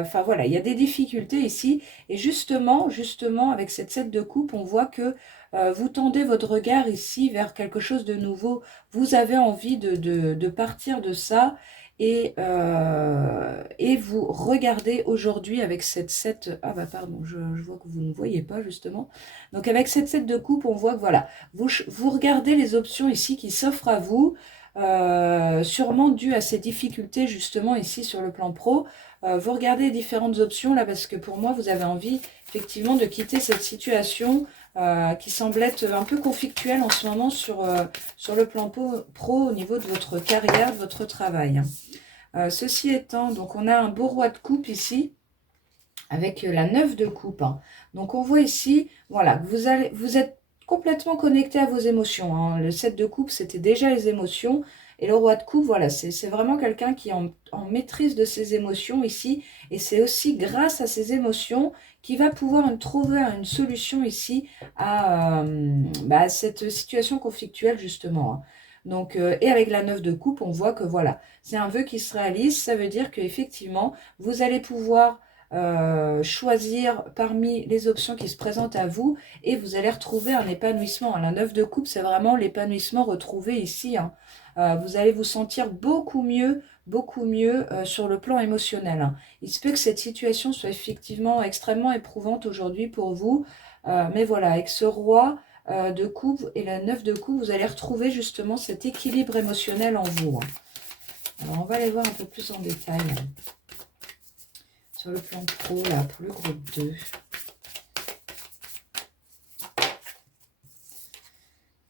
Enfin, voilà, il y a des difficultés ici. Et justement, avec cette 7 de coupe, on voit que vous tendez votre regard ici vers quelque chose de nouveau. Vous avez envie de partir de ça et vous regardez aujourd'hui avec cette 7... Ah bah pardon, je vois que vous ne voyez pas justement. Donc avec cette 7 de coupe, on voit que voilà, vous regardez les options ici qui s'offrent à vous, sûrement dû à ces difficultés justement ici sur le plan pro. Vous regardez les différentes options là parce que pour moi, vous avez envie effectivement de quitter cette situation qui semble être un peu conflictuelle en ce moment sur le plan pro au niveau de votre carrière, de votre travail. Ceci étant, donc on a un beau roi de coupe ici, avec la 9 de coupe. Hein. Donc on voit ici, voilà, vous êtes complètement connecté à vos émotions. Hein. Le 7 de coupe, c'était déjà les émotions. Et le roi de coupe, voilà, c'est vraiment quelqu'un qui est en maîtrise de ses émotions ici. Et c'est aussi grâce à ses émotions qu'il va pouvoir trouver une solution ici à cette situation conflictuelle, justement. Hein. Donc, et avec la 9 de coupe, on voit que voilà, c'est un vœu qui se réalise. Ça veut dire qu'effectivement, vous allez pouvoir choisir parmi les options qui se présentent à vous et vous allez retrouver un épanouissement. La 9 de coupe, c'est vraiment l'épanouissement retrouvé ici. Hein. Vous allez vous sentir beaucoup mieux sur le plan émotionnel. Hein. Il se peut que cette situation soit effectivement extrêmement éprouvante aujourd'hui pour vous, mais voilà, avec ce roi de coupe et la 9 de coupe, vous allez retrouver justement cet équilibre émotionnel en vous. Hein. Alors, on va aller voir un peu plus en détail. Sur le plan pro, là, pour le groupe 2.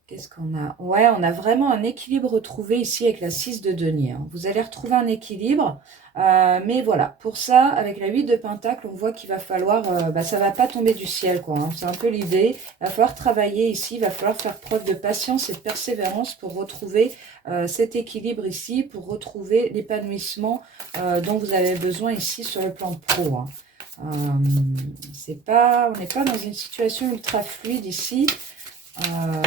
Qu'est-ce qu'on a? Ouais, on a vraiment un équilibre retrouvé ici avec la 6 de denier. Hein. Vous allez retrouver un équilibre. Mais voilà, pour ça, avec la 8 de pentacle, on voit qu'il va falloir... ça ne va pas tomber du ciel, quoi. Hein. C'est un peu l'idée. Il va falloir travailler ici. Il va falloir faire preuve de patience et de persévérance pour retrouver cet équilibre ici, pour retrouver l'épanouissement dont vous avez besoin ici sur le plan pro. Hein. On n'est pas dans une situation ultra fluide ici.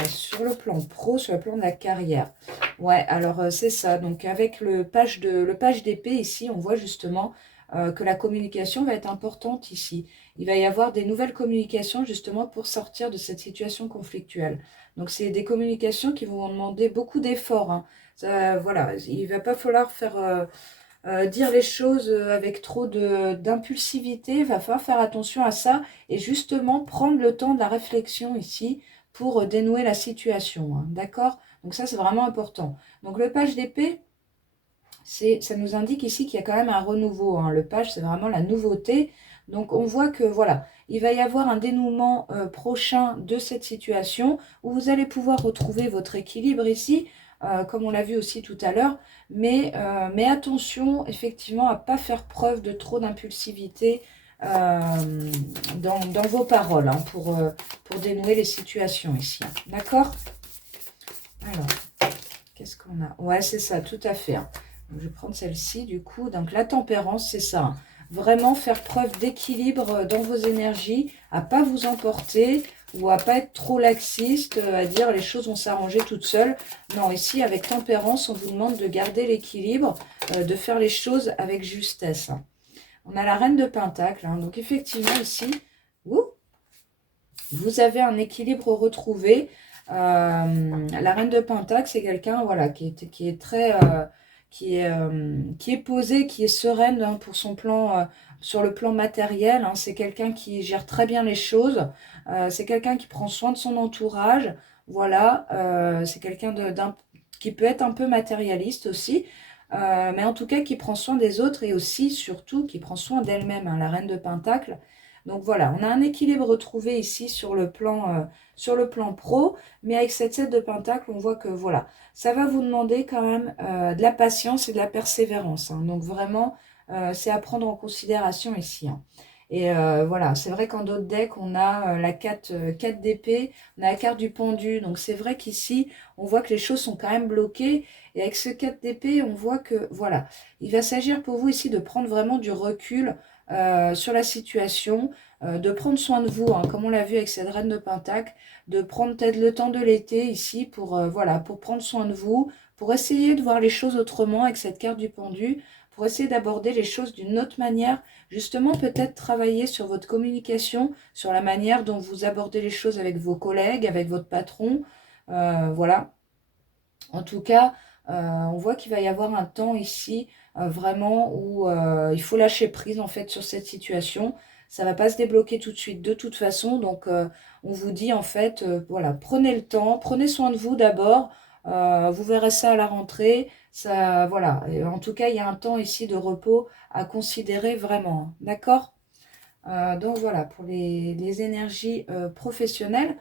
Sur le plan pro, sur le plan de la carrière. Ouais, alors c'est ça. Donc avec le page d'épée ici, on voit justement que la communication va être importante ici. Il va y avoir des nouvelles communications justement pour sortir de cette situation conflictuelle. Donc c'est des communications qui vont demander beaucoup d'efforts. Hein. Voilà, il ne va pas falloir faire... dire les choses avec trop d'impulsivité, il va falloir faire attention à ça et justement prendre le temps de la réflexion ici pour dénouer la situation, hein, d'accord? Donc ça, c'est vraiment important. Donc le page d'épée, ça nous indique ici qu'il y a quand même un renouveau. Hein. Le page, c'est vraiment la nouveauté. Donc on voit que voilà, il va y avoir un dénouement prochain de cette situation où vous allez pouvoir retrouver votre équilibre ici, comme on l'a vu aussi tout à l'heure. Mais attention, effectivement, à ne pas faire preuve de trop d'impulsivité dans vos paroles hein, pour dénouer les situations ici. Hein. D'accord? Alors, qu'est-ce qu'on a? Ouais, c'est ça, tout à fait. Hein. Je vais prendre celle-ci du coup. Donc la tempérance, c'est ça. Vraiment faire preuve d'équilibre dans vos énergies, à pas vous emporter ou à pas être trop laxiste, à dire les choses vont s'arranger toutes seules. Non, ici avec tempérance, on vous demande de garder l'équilibre, de faire les choses avec justesse. On a la reine de Pentacle, hein. Donc effectivement ici, vous avez un équilibre retrouvé. La reine de Pentacle, c'est quelqu'un voilà, qui est très... qui est posée, qui est sereine hein, pour son plan, sur le plan matériel. Hein. C'est quelqu'un qui gère très bien les choses. C'est quelqu'un qui prend soin de son entourage. Voilà, c'est quelqu'un qui peut être un peu matérialiste aussi. Mais en tout cas, qui prend soin des autres et aussi, surtout, qui prend soin d'elle-même, hein, la reine de Pentacle. Donc voilà, on a un équilibre retrouvé ici sur le plan pro, mais avec cette 7 de Pentacle, on voit que voilà, ça va vous demander quand même de la patience et de la persévérance. Hein. Donc vraiment, c'est à prendre en considération ici. Hein. Et voilà, c'est vrai qu'en d'autres decks, on a la 4 d'épée, on a la carte du pendu. Donc c'est vrai qu'ici, on voit que les choses sont quand même bloquées. Et avec ce 4 d'épée, on voit que voilà, il va s'agir pour vous ici de prendre vraiment du recul sur la situation, de prendre soin de vous, hein, comme on l'a vu avec cette reine de Pentacle, de prendre peut-être le temps de l'été ici pour, voilà, pour prendre soin de vous, pour essayer de voir les choses autrement avec cette carte du pendu, pour essayer d'aborder les choses d'une autre manière, justement peut-être travailler sur votre communication, sur la manière dont vous abordez les choses avec vos collègues, avec votre patron, voilà. En tout cas, on voit qu'il va y avoir un temps ici vraiment où il faut lâcher prise en fait sur cette situation. Ça va pas se débloquer tout de suite de toute façon. Donc on vous dit en fait, voilà, prenez le temps, prenez soin de vous d'abord. Vous verrez ça à la rentrée. Ça, voilà. Et en tout cas, il y a un temps ici de repos à considérer vraiment. Hein. D'accord? Donc voilà, pour les énergies professionnelles.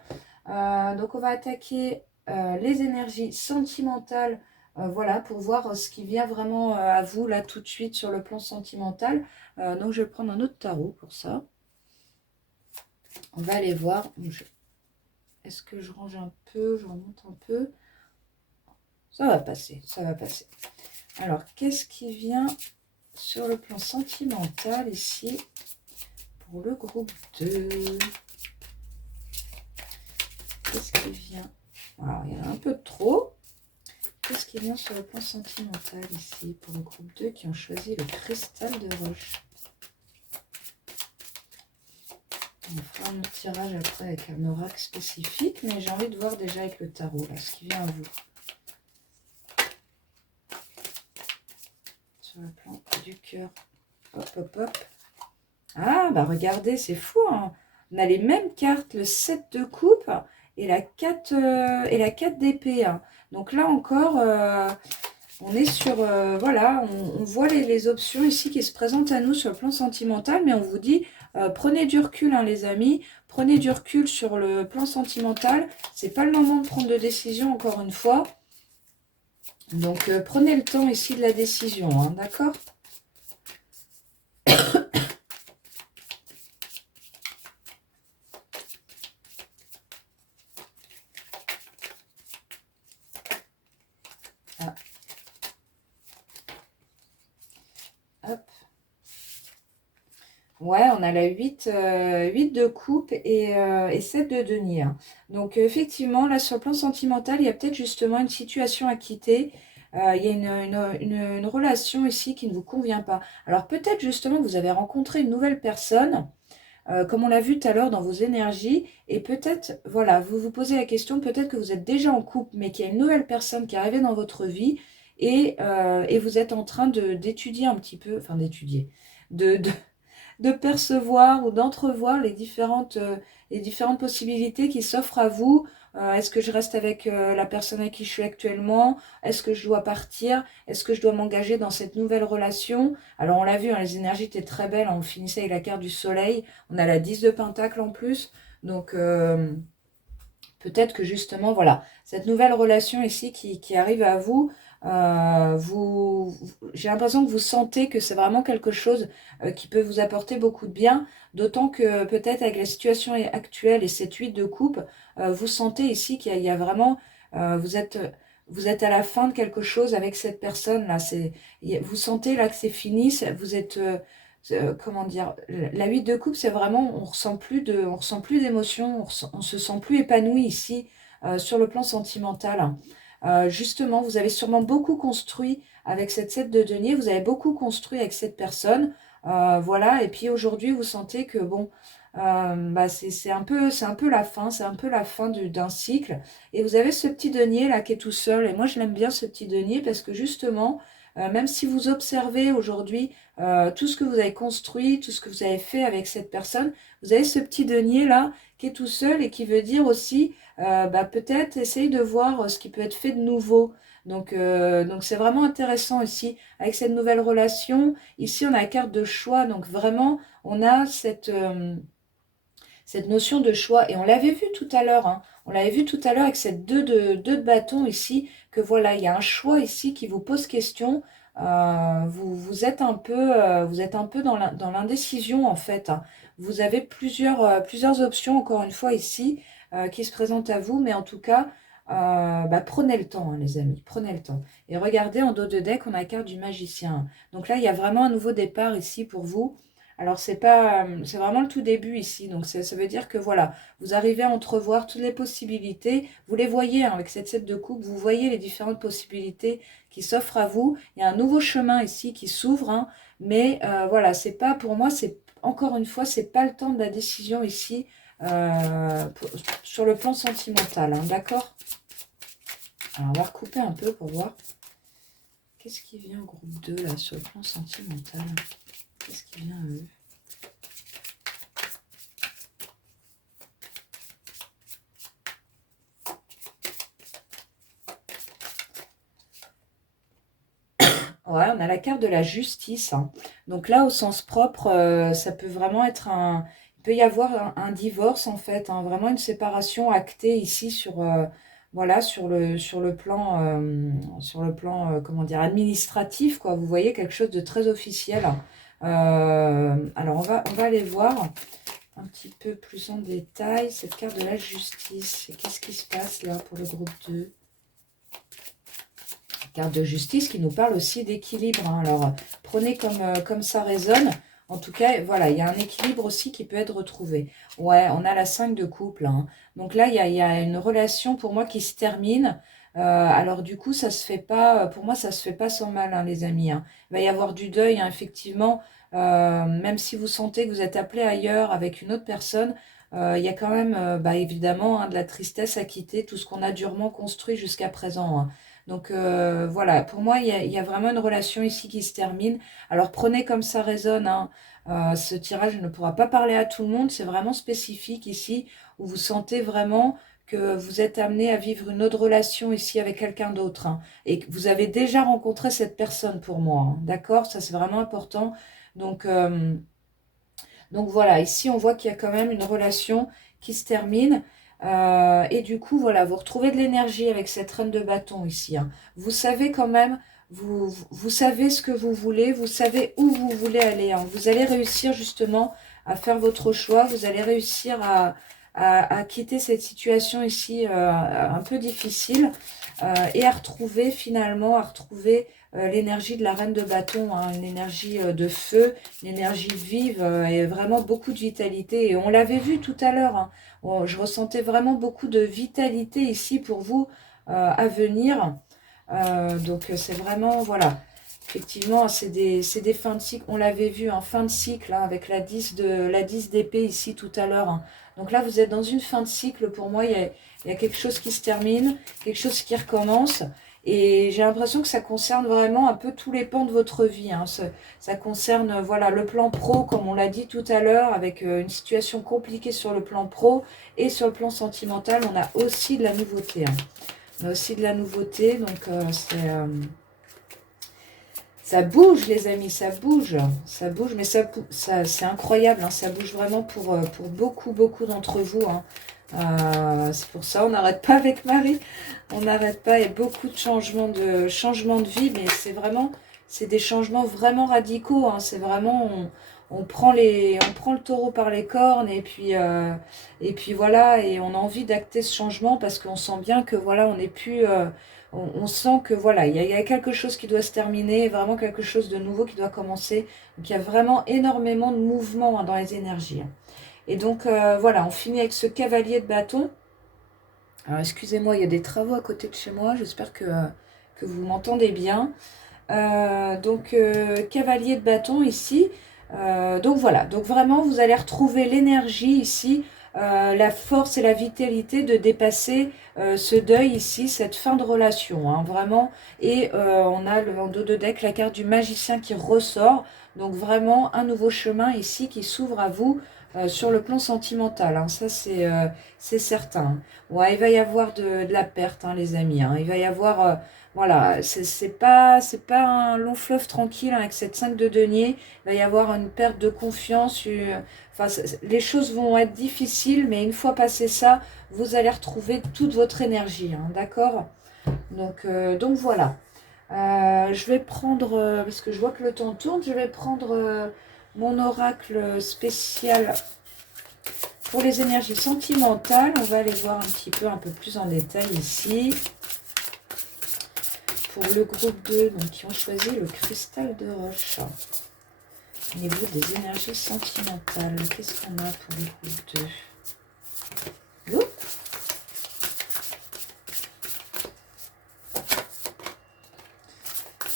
Donc on va attaquer les énergies sentimentales, voilà, pour voir ce qui vient vraiment à vous là tout de suite sur le plan sentimental. Donc je vais prendre un autre tarot pour ça. On va aller voir. Est-ce que je range un peu, je remonte un peu? Ça va passer, ça va passer. Alors, qu'est-ce qui vient sur le plan sentimental ici pour le groupe 2? Qu'est-ce qui vient? Alors, il y en a un peu trop. Qu'est-ce qui vient sur le plan sentimental ici pour le groupe 2 qui ont choisi le cristal de roche? On fera un autre tirage après avec un oracle spécifique, mais j'ai envie de voir déjà avec le tarot, là, ce qui vient à vous. Sur le plan du cœur. Hop, hop, hop. Ah, bah regardez, c'est fou, hein. On a les mêmes cartes, le 7 de coupe et la 4, d'épée. Hein. Donc là encore, on est sur, voilà, on voit les options ici qui se présentent à nous sur le plan sentimental, mais on vous dit, prenez du recul, hein, les amis, prenez du recul sur le plan sentimental. C'est pas le moment de prendre de décision, encore une fois. Donc, prenez le temps ici de la décision, hein, d'accord ? Ah. Hop. Ouais, on a la 8 de coupe et 7 de denier. Hein. Donc, effectivement, là, sur le plan sentimental, il y a peut-être justement une situation à quitter. Il y a une relation ici qui ne vous convient pas. Alors, peut-être justement que vous avez rencontré une nouvelle personne, comme on l'a vu tout à l'heure dans vos énergies, et peut-être, voilà, vous vous posez la question, peut-être que vous êtes déjà en couple, mais qu'il y a une nouvelle personne qui est arrivée dans votre vie, et vous êtes en train d'étudier un petit peu, enfin d'étudier, de percevoir ou d'entrevoir les différentes possibilités qui s'offrent à vous. Est-ce que je reste avec la personne avec qui je suis actuellement? Est-ce que je dois partir? Est-ce que je dois m'engager dans cette nouvelle relation? Alors on l'a vu, hein, les énergies étaient très belles. Hein, on finissait avec la carte du soleil. On a la 10 de Pentacle en plus. Donc peut-être que justement, voilà, cette nouvelle relation ici qui arrive à vous, j'ai l'impression que vous sentez que c'est vraiment quelque chose qui peut vous apporter beaucoup de bien, d'autant que peut-être avec la situation actuelle et cette 8 de coupe, vous sentez ici qu'il y a vraiment, vous êtes à la fin de quelque chose avec cette personne-là. Vous sentez là que c'est fini, vous êtes, comment dire, la 8 de coupe, c'est vraiment, on ressent plus d'émotion, on se sent plus épanoui ici, sur le plan sentimental. Justement, vous avez sûrement beaucoup construit avec cette 7 de denier, vous avez beaucoup construit avec cette personne, voilà, et puis aujourd'hui, vous sentez que, bon, bah c'est un peu la fin, c'est un peu la fin d'un cycle. Et vous avez ce petit denier là qui est tout seul. Et moi, je l'aime bien ce petit denier parce que justement, même si vous observez aujourd'hui tout ce que vous avez construit, tout ce que vous avez fait avec cette personne, vous avez ce petit denier là qui est tout seul et qui veut dire aussi, bah, peut-être essayer de voir ce qui peut être fait de nouveau. Donc c'est vraiment intéressant ici avec cette nouvelle relation. Ici, on a la carte de choix. Donc vraiment, on a cette notion de choix. Et on l'avait vu tout à l'heure, hein. On l'avait vu tout à l'heure avec cette deux de bâton ici, que voilà, il y a un choix ici qui vous pose question. Vous êtes un peu dans l'indécision en fait, hein. Vous avez plusieurs options, encore une fois ici, qui se présentent à vous, mais en tout cas, bah, prenez le temps, hein, les amis, prenez le temps. Et regardez, en dos de deck, on a la carte du magicien. Donc là, il y a vraiment un nouveau départ ici pour vous. Alors, c'est pas, c'est vraiment le tout début ici. Donc, ça veut dire que voilà, vous arrivez à entrevoir toutes les possibilités. Vous les voyez hein, avec cette 7 de coupe. Vous voyez les différentes possibilités qui s'offrent à vous. Il y a un nouveau chemin ici qui s'ouvre. Hein, mais voilà, c'est pas pour moi, c'est encore une fois, c'est pas le temps de la décision ici sur le plan sentimental. Hein, d'accord? Alors, on va recouper un peu pour voir. Qu'est-ce qui vient au groupe 2 là sur le plan sentimental? Qu'est-ce qui vient à eux? Ouais, on a la carte de la justice. Hein. Donc là, au sens propre, ça peut vraiment être un... Il peut y avoir un divorce, en fait. Hein, vraiment une séparation actée ici sur... voilà, sur le plan comment dire, administratif, quoi. Vous voyez, quelque chose de très officiel. Alors, on va aller voir un petit peu plus en détail cette carte de la justice. Et qu'est-ce qui se passe là pour le groupe 2? Carte de justice qui nous parle aussi d'équilibre. Hein. Alors, prenez comme ça résonne. En tout cas, voilà, il y a un équilibre aussi qui peut être retrouvé. Ouais, on a la 5 de couple. Hein. Donc là, il y a une relation pour moi qui se termine. Alors du coup, ça se fait pas, pour moi, ça se fait pas sans mal, hein, les amis. Hein. Il va y avoir du deuil, hein, effectivement. Même si vous sentez que vous êtes appelé ailleurs avec une autre personne, il y a quand même, bah, évidemment, hein, de la tristesse à quitter tout ce qu'on a durement construit jusqu'à présent. Hein. Donc voilà, pour moi, il y a vraiment une relation ici qui se termine. Alors prenez comme ça résonne, hein. Ce tirage ne pourra pas parler à tout le monde, c'est vraiment spécifique ici, où vous sentez vraiment que vous êtes amené à vivre une autre relation ici avec quelqu'un d'autre. Hein, et que vous avez déjà rencontré cette personne pour moi. Hein, d'accord? Ça, c'est vraiment important. Donc, euh, donc voilà, ici, on voit qu'il y a quand même une relation qui se termine. Et du coup, voilà, vous retrouvez de l'énergie avec cette reine de bâton ici. Hein. Vous savez quand même, vous savez ce que vous voulez, vous savez où vous voulez aller. Hein. Vous allez réussir justement à faire votre choix, vous allez réussir à quitter cette situation ici un peu difficile et à retrouver finalement, l'énergie de la reine de bâton, hein, une énergie de feu, une énergie vive et vraiment beaucoup de vitalité. Et on l'avait vu tout à l'heure, hein, je ressentais vraiment beaucoup de vitalité ici pour vous à venir. Donc c'est vraiment, voilà, effectivement, c'est des fins de cycle. On l'avait vu en fin de cycle hein, avec la 10 d'épée ici tout à l'heure. Hein. Donc là, vous êtes dans une fin de cycle. Pour moi, il y a quelque chose qui se termine, quelque chose qui recommence. Et j'ai l'impression que ça concerne vraiment un peu tous les pans de votre vie. Hein. Ça concerne voilà, le plan pro, comme on l'a dit tout à l'heure, avec une situation compliquée sur le plan pro. Et sur le plan sentimental, on a aussi de la nouveauté. Hein. On a aussi de la nouveauté, donc ça bouge les amis, ça bouge, mais c'est incroyable, hein, ça bouge vraiment pour beaucoup d'entre vous. Hein. C'est pour ça, on n'arrête pas avec Marie, on n'arrête pas, il y a beaucoup de changements de vie, mais c'est des changements vraiment radicaux. Hein, c'est vraiment, on prend le taureau par les cornes et puis voilà, et on a envie d'acter ce changement parce qu'on sent bien que voilà, on n'est plus On sent que voilà, il y a quelque chose qui doit se terminer, vraiment quelque chose de nouveau qui doit commencer. Donc il y a vraiment énormément de mouvement, hein, dans les énergies, hein. Et donc voilà, on finit avec ce cavalier de bâton. Alors excusez-moi, il y a des travaux à côté de chez moi, j'espère que vous m'entendez bien. Cavalier de bâton ici. Donc voilà, donc vraiment vous allez retrouver l'énergie ici, la force et la vitalité de dépasser ce deuil ici, cette fin de relation, hein, vraiment. Et on a en dos de deck la carte du magicien qui ressort. Donc vraiment un nouveau chemin ici qui s'ouvre à vous sur le plan sentimental, hein. Ça c'est certain. Ouais, il va y avoir de la perte, hein, les amis, hein. Il va y avoir... voilà, c'est pas un long fleuve tranquille, hein, avec cette 5 de denier. Il va y avoir une perte de confiance. Enfin, les choses vont être difficiles, mais une fois passé ça, vous allez retrouver toute votre énergie, hein, d'accord? Donc voilà. Je vais prendre, parce que je vois que le temps tourne, je vais prendre mon oracle spécial pour les énergies sentimentales. On va aller voir un peu plus en détail ici. Pour le groupe 2, donc, qui ont choisi le cristal de roche. Au niveau des énergies sentimentales, qu'est-ce qu'on a pour le groupe 2? Oups.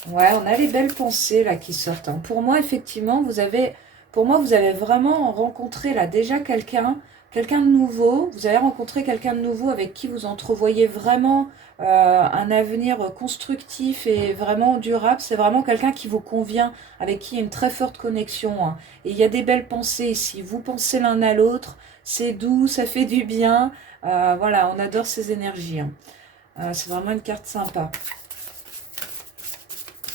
Ouais, on a les belles pensées là qui sortent, hein. Pour moi, effectivement, vous avez vraiment rencontré là déjà quelqu'un de nouveau. Vous avez rencontré quelqu'un de nouveau avec qui vous entrevoyez vraiment un avenir constructif et vraiment durable. C'est vraiment quelqu'un qui vous convient, avec qui il y a une très forte connexion, hein. Et il y a des belles pensées ici. Vous pensez l'un à l'autre, c'est doux, ça fait du bien. Voilà, on adore ces énergies, hein. C'est vraiment une carte sympa.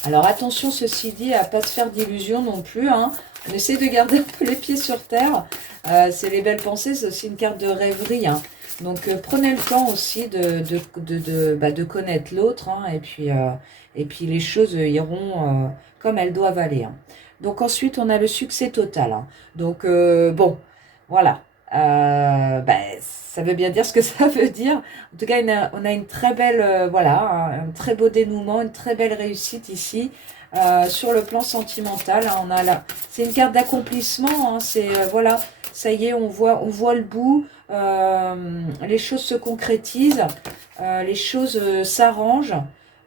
Alors attention, ceci dit, à ne pas se faire d'illusions non plus, hein. On essaie de garder un peu les pieds sur terre. C'est les belles pensées, c'est aussi une carte de rêverie, hein. Donc prenez le temps aussi de connaître l'autre, hein, et puis les choses iront comme elles doivent aller, hein. Donc ensuite, on a le succès total, hein. Donc bon, voilà. Ça veut bien dire ce que ça veut dire. En tout cas, on a une très belle, voilà, un très beau dénouement, une très belle réussite ici sur le plan sentimental, hein. On a là, c'est une carte d'accomplissement, hein. C'est voilà, ça y est, on voit le bout. Les choses se concrétisent, les choses s'arrangent.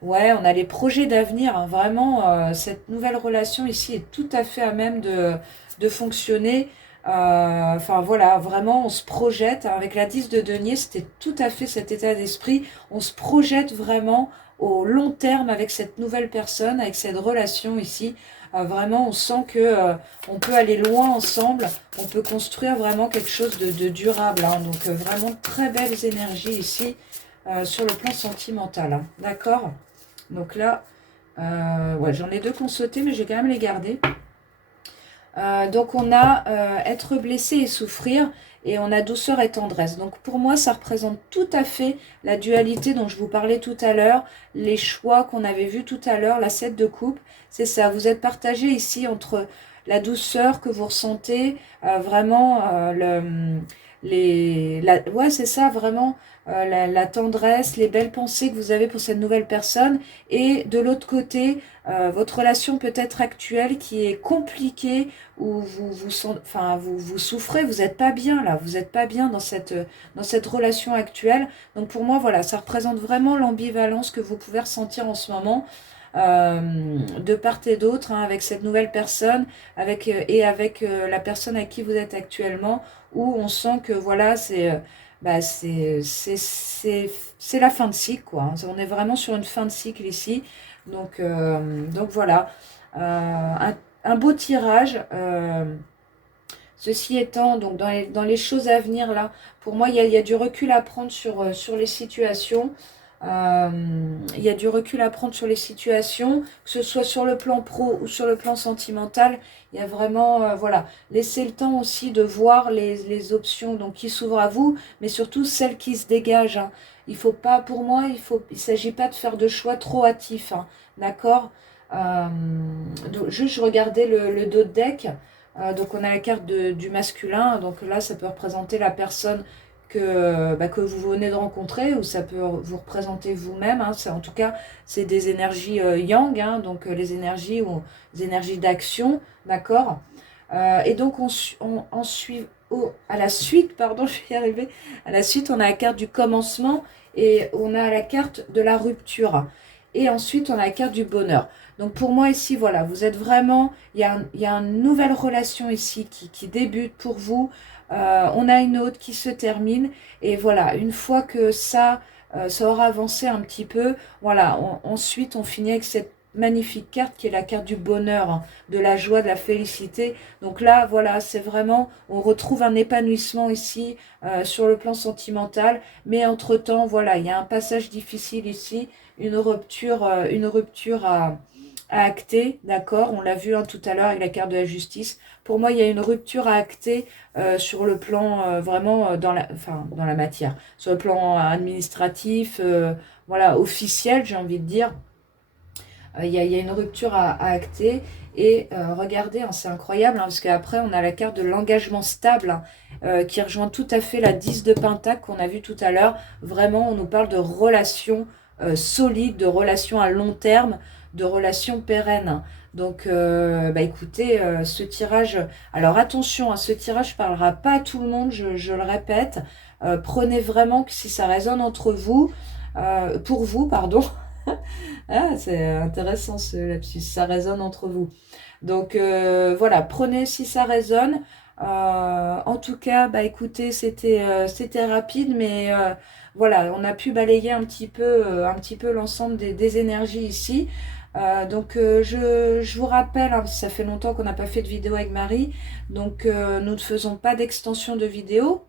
Ouais, on a les projets d'avenir, hein. Vraiment, cette nouvelle relation ici est tout à fait à même de fonctionner. Enfin voilà, vraiment on se projette, hein. Avec la 10 de denier, c'était tout à fait cet état d'esprit. On se projette vraiment au long terme avec cette nouvelle personne, avec cette relation ici. Vraiment, on sent que on peut aller loin ensemble, on peut construire vraiment quelque chose de durable, hein. Donc vraiment très belles énergies ici sur le plan sentimental, hein. D'accord? Donc là, ouais, j'en ai deux qui ont sauté, mais je vais quand même les garder. Donc on a être blessé et souffrir, et on a douceur et tendresse. Donc pour moi, ça représente tout à fait la dualité dont je vous parlais tout à l'heure, les choix qu'on avait vus tout à l'heure, la 7 de coupe. C'est ça, vous êtes partagé ici entre la douceur que vous ressentez, vraiment ouais, c'est ça, vraiment la tendresse, les belles pensées que vous avez pour cette nouvelle personne, et de l'autre côté, votre relation peut-être actuelle qui est compliquée, où vous souffrez, vous n'êtes pas bien là, vous n'êtes pas bien dans cette relation actuelle. Donc pour moi, voilà, ça représente vraiment l'ambivalence que vous pouvez ressentir en ce moment, de part et d'autre, hein, avec cette nouvelle personne, avec la personne avec qui vous êtes actuellement, où on sent que voilà, c'est la fin de cycle, quoi, hein. On est vraiment sur une fin de cycle ici. Donc voilà, un beau tirage. Ceci étant, donc dans les choses à venir là, pour moi, il y a du recul à prendre sur les situations. Il y a du recul à prendre sur les situations, que ce soit sur le plan pro ou sur le plan sentimental. Il y a vraiment, voilà, laisser le temps aussi de voir les options donc, qui s'ouvrent à vous, mais surtout celles qui se dégagent, hein. Il faut pas, pour moi, il s'agit pas de faire de choix trop hâtifs, hein, d'accord? Donc, juste, je regardais le dos de deck. Donc on a la carte du masculin, donc là ça peut représenter la personne que vous venez de rencontrer, ou ça peut vous représenter vous-même, hein. En tout cas, c'est des énergies yang, hein, donc les énergies ou les énergies d'action, d'accord. Et donc à la suite, pardon, je vais y arriver. À la suite, on a la carte du commencement et on a la carte de la rupture. Et ensuite, on a la carte du bonheur. Donc pour moi ici, voilà, vous êtes vraiment, il y a une nouvelle relation ici qui débute pour vous. On a une autre qui se termine. Et voilà, une fois que ça aura avancé un petit peu, voilà, ensuite on finit avec cette magnifique carte qui est la carte du bonheur, hein, de la joie, de la félicité. Donc là, voilà, c'est vraiment, on retrouve un épanouissement ici sur le plan sentimental. Mais entre-temps, voilà, il y a un passage difficile ici, une rupture à acter, d'accord. On l'a vu, hein, tout à l'heure avec la carte de la justice. Pour moi, il y a une rupture à acter sur le plan vraiment dans la matière, sur le plan administratif, voilà, officiel, j'ai envie de dire. Il y a une rupture à acter. Et regardez, hein, c'est incroyable, hein, parce qu'après, on a la carte de l'engagement stable, hein, qui rejoint tout à fait la 10 de Pentacle qu'on a vu tout à l'heure. Vraiment, on nous parle de relations solides, de relations à long terme, de relations pérennes. Donc, écoutez, ce tirage... Alors, attention, hein, ce tirage ne parlera pas à tout le monde, je le répète. Prenez vraiment que si ça résonne entre vous, pour vous, pardon. Ah, c'est intéressant ce lapsus, ça résonne entre vous. Donc voilà, prenez si ça résonne. En tout cas, écoutez, c'était rapide, mais voilà, on a pu balayer un petit peu l'ensemble des énergies ici. Donc je vous rappelle, hein, ça fait longtemps qu'on n'a pas fait de vidéo avec Marie, donc nous ne faisons pas d'extension de vidéo.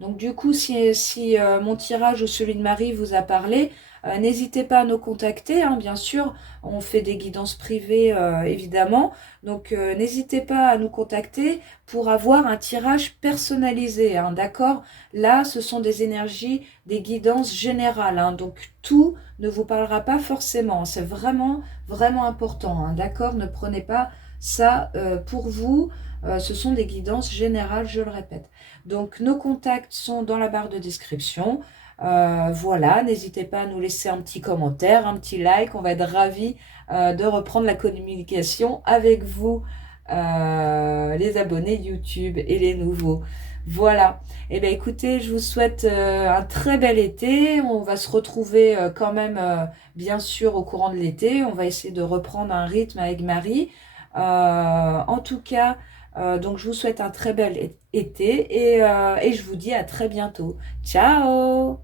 Donc du coup, si mon tirage ou celui de Marie vous a parlé, n'hésitez pas à nous contacter, hein, bien sûr. On fait des guidances privées, évidemment. Donc n'hésitez pas à nous contacter pour avoir un tirage personnalisé, hein, d'accord? Là, ce sont des énergies, des guidances générales, hein, donc tout ne vous parlera pas forcément. C'est vraiment, vraiment important, hein, d'accord? Ne prenez pas ça pour vous. Ce sont des guidances générales, je le répète. Donc, nos contacts sont dans la barre de description. Voilà, n'hésitez pas à nous laisser un petit commentaire, un petit like. On va être ravis de reprendre la communication avec vous, les abonnés YouTube et les nouveaux. Voilà. Eh bien, écoutez, je vous souhaite un très bel été. On va se retrouver quand même, bien sûr, au courant de l'été. On va essayer de reprendre un rythme avec Marie. En tout cas... donc, je vous souhaite un très bel été et je vous dis à très bientôt. Ciao!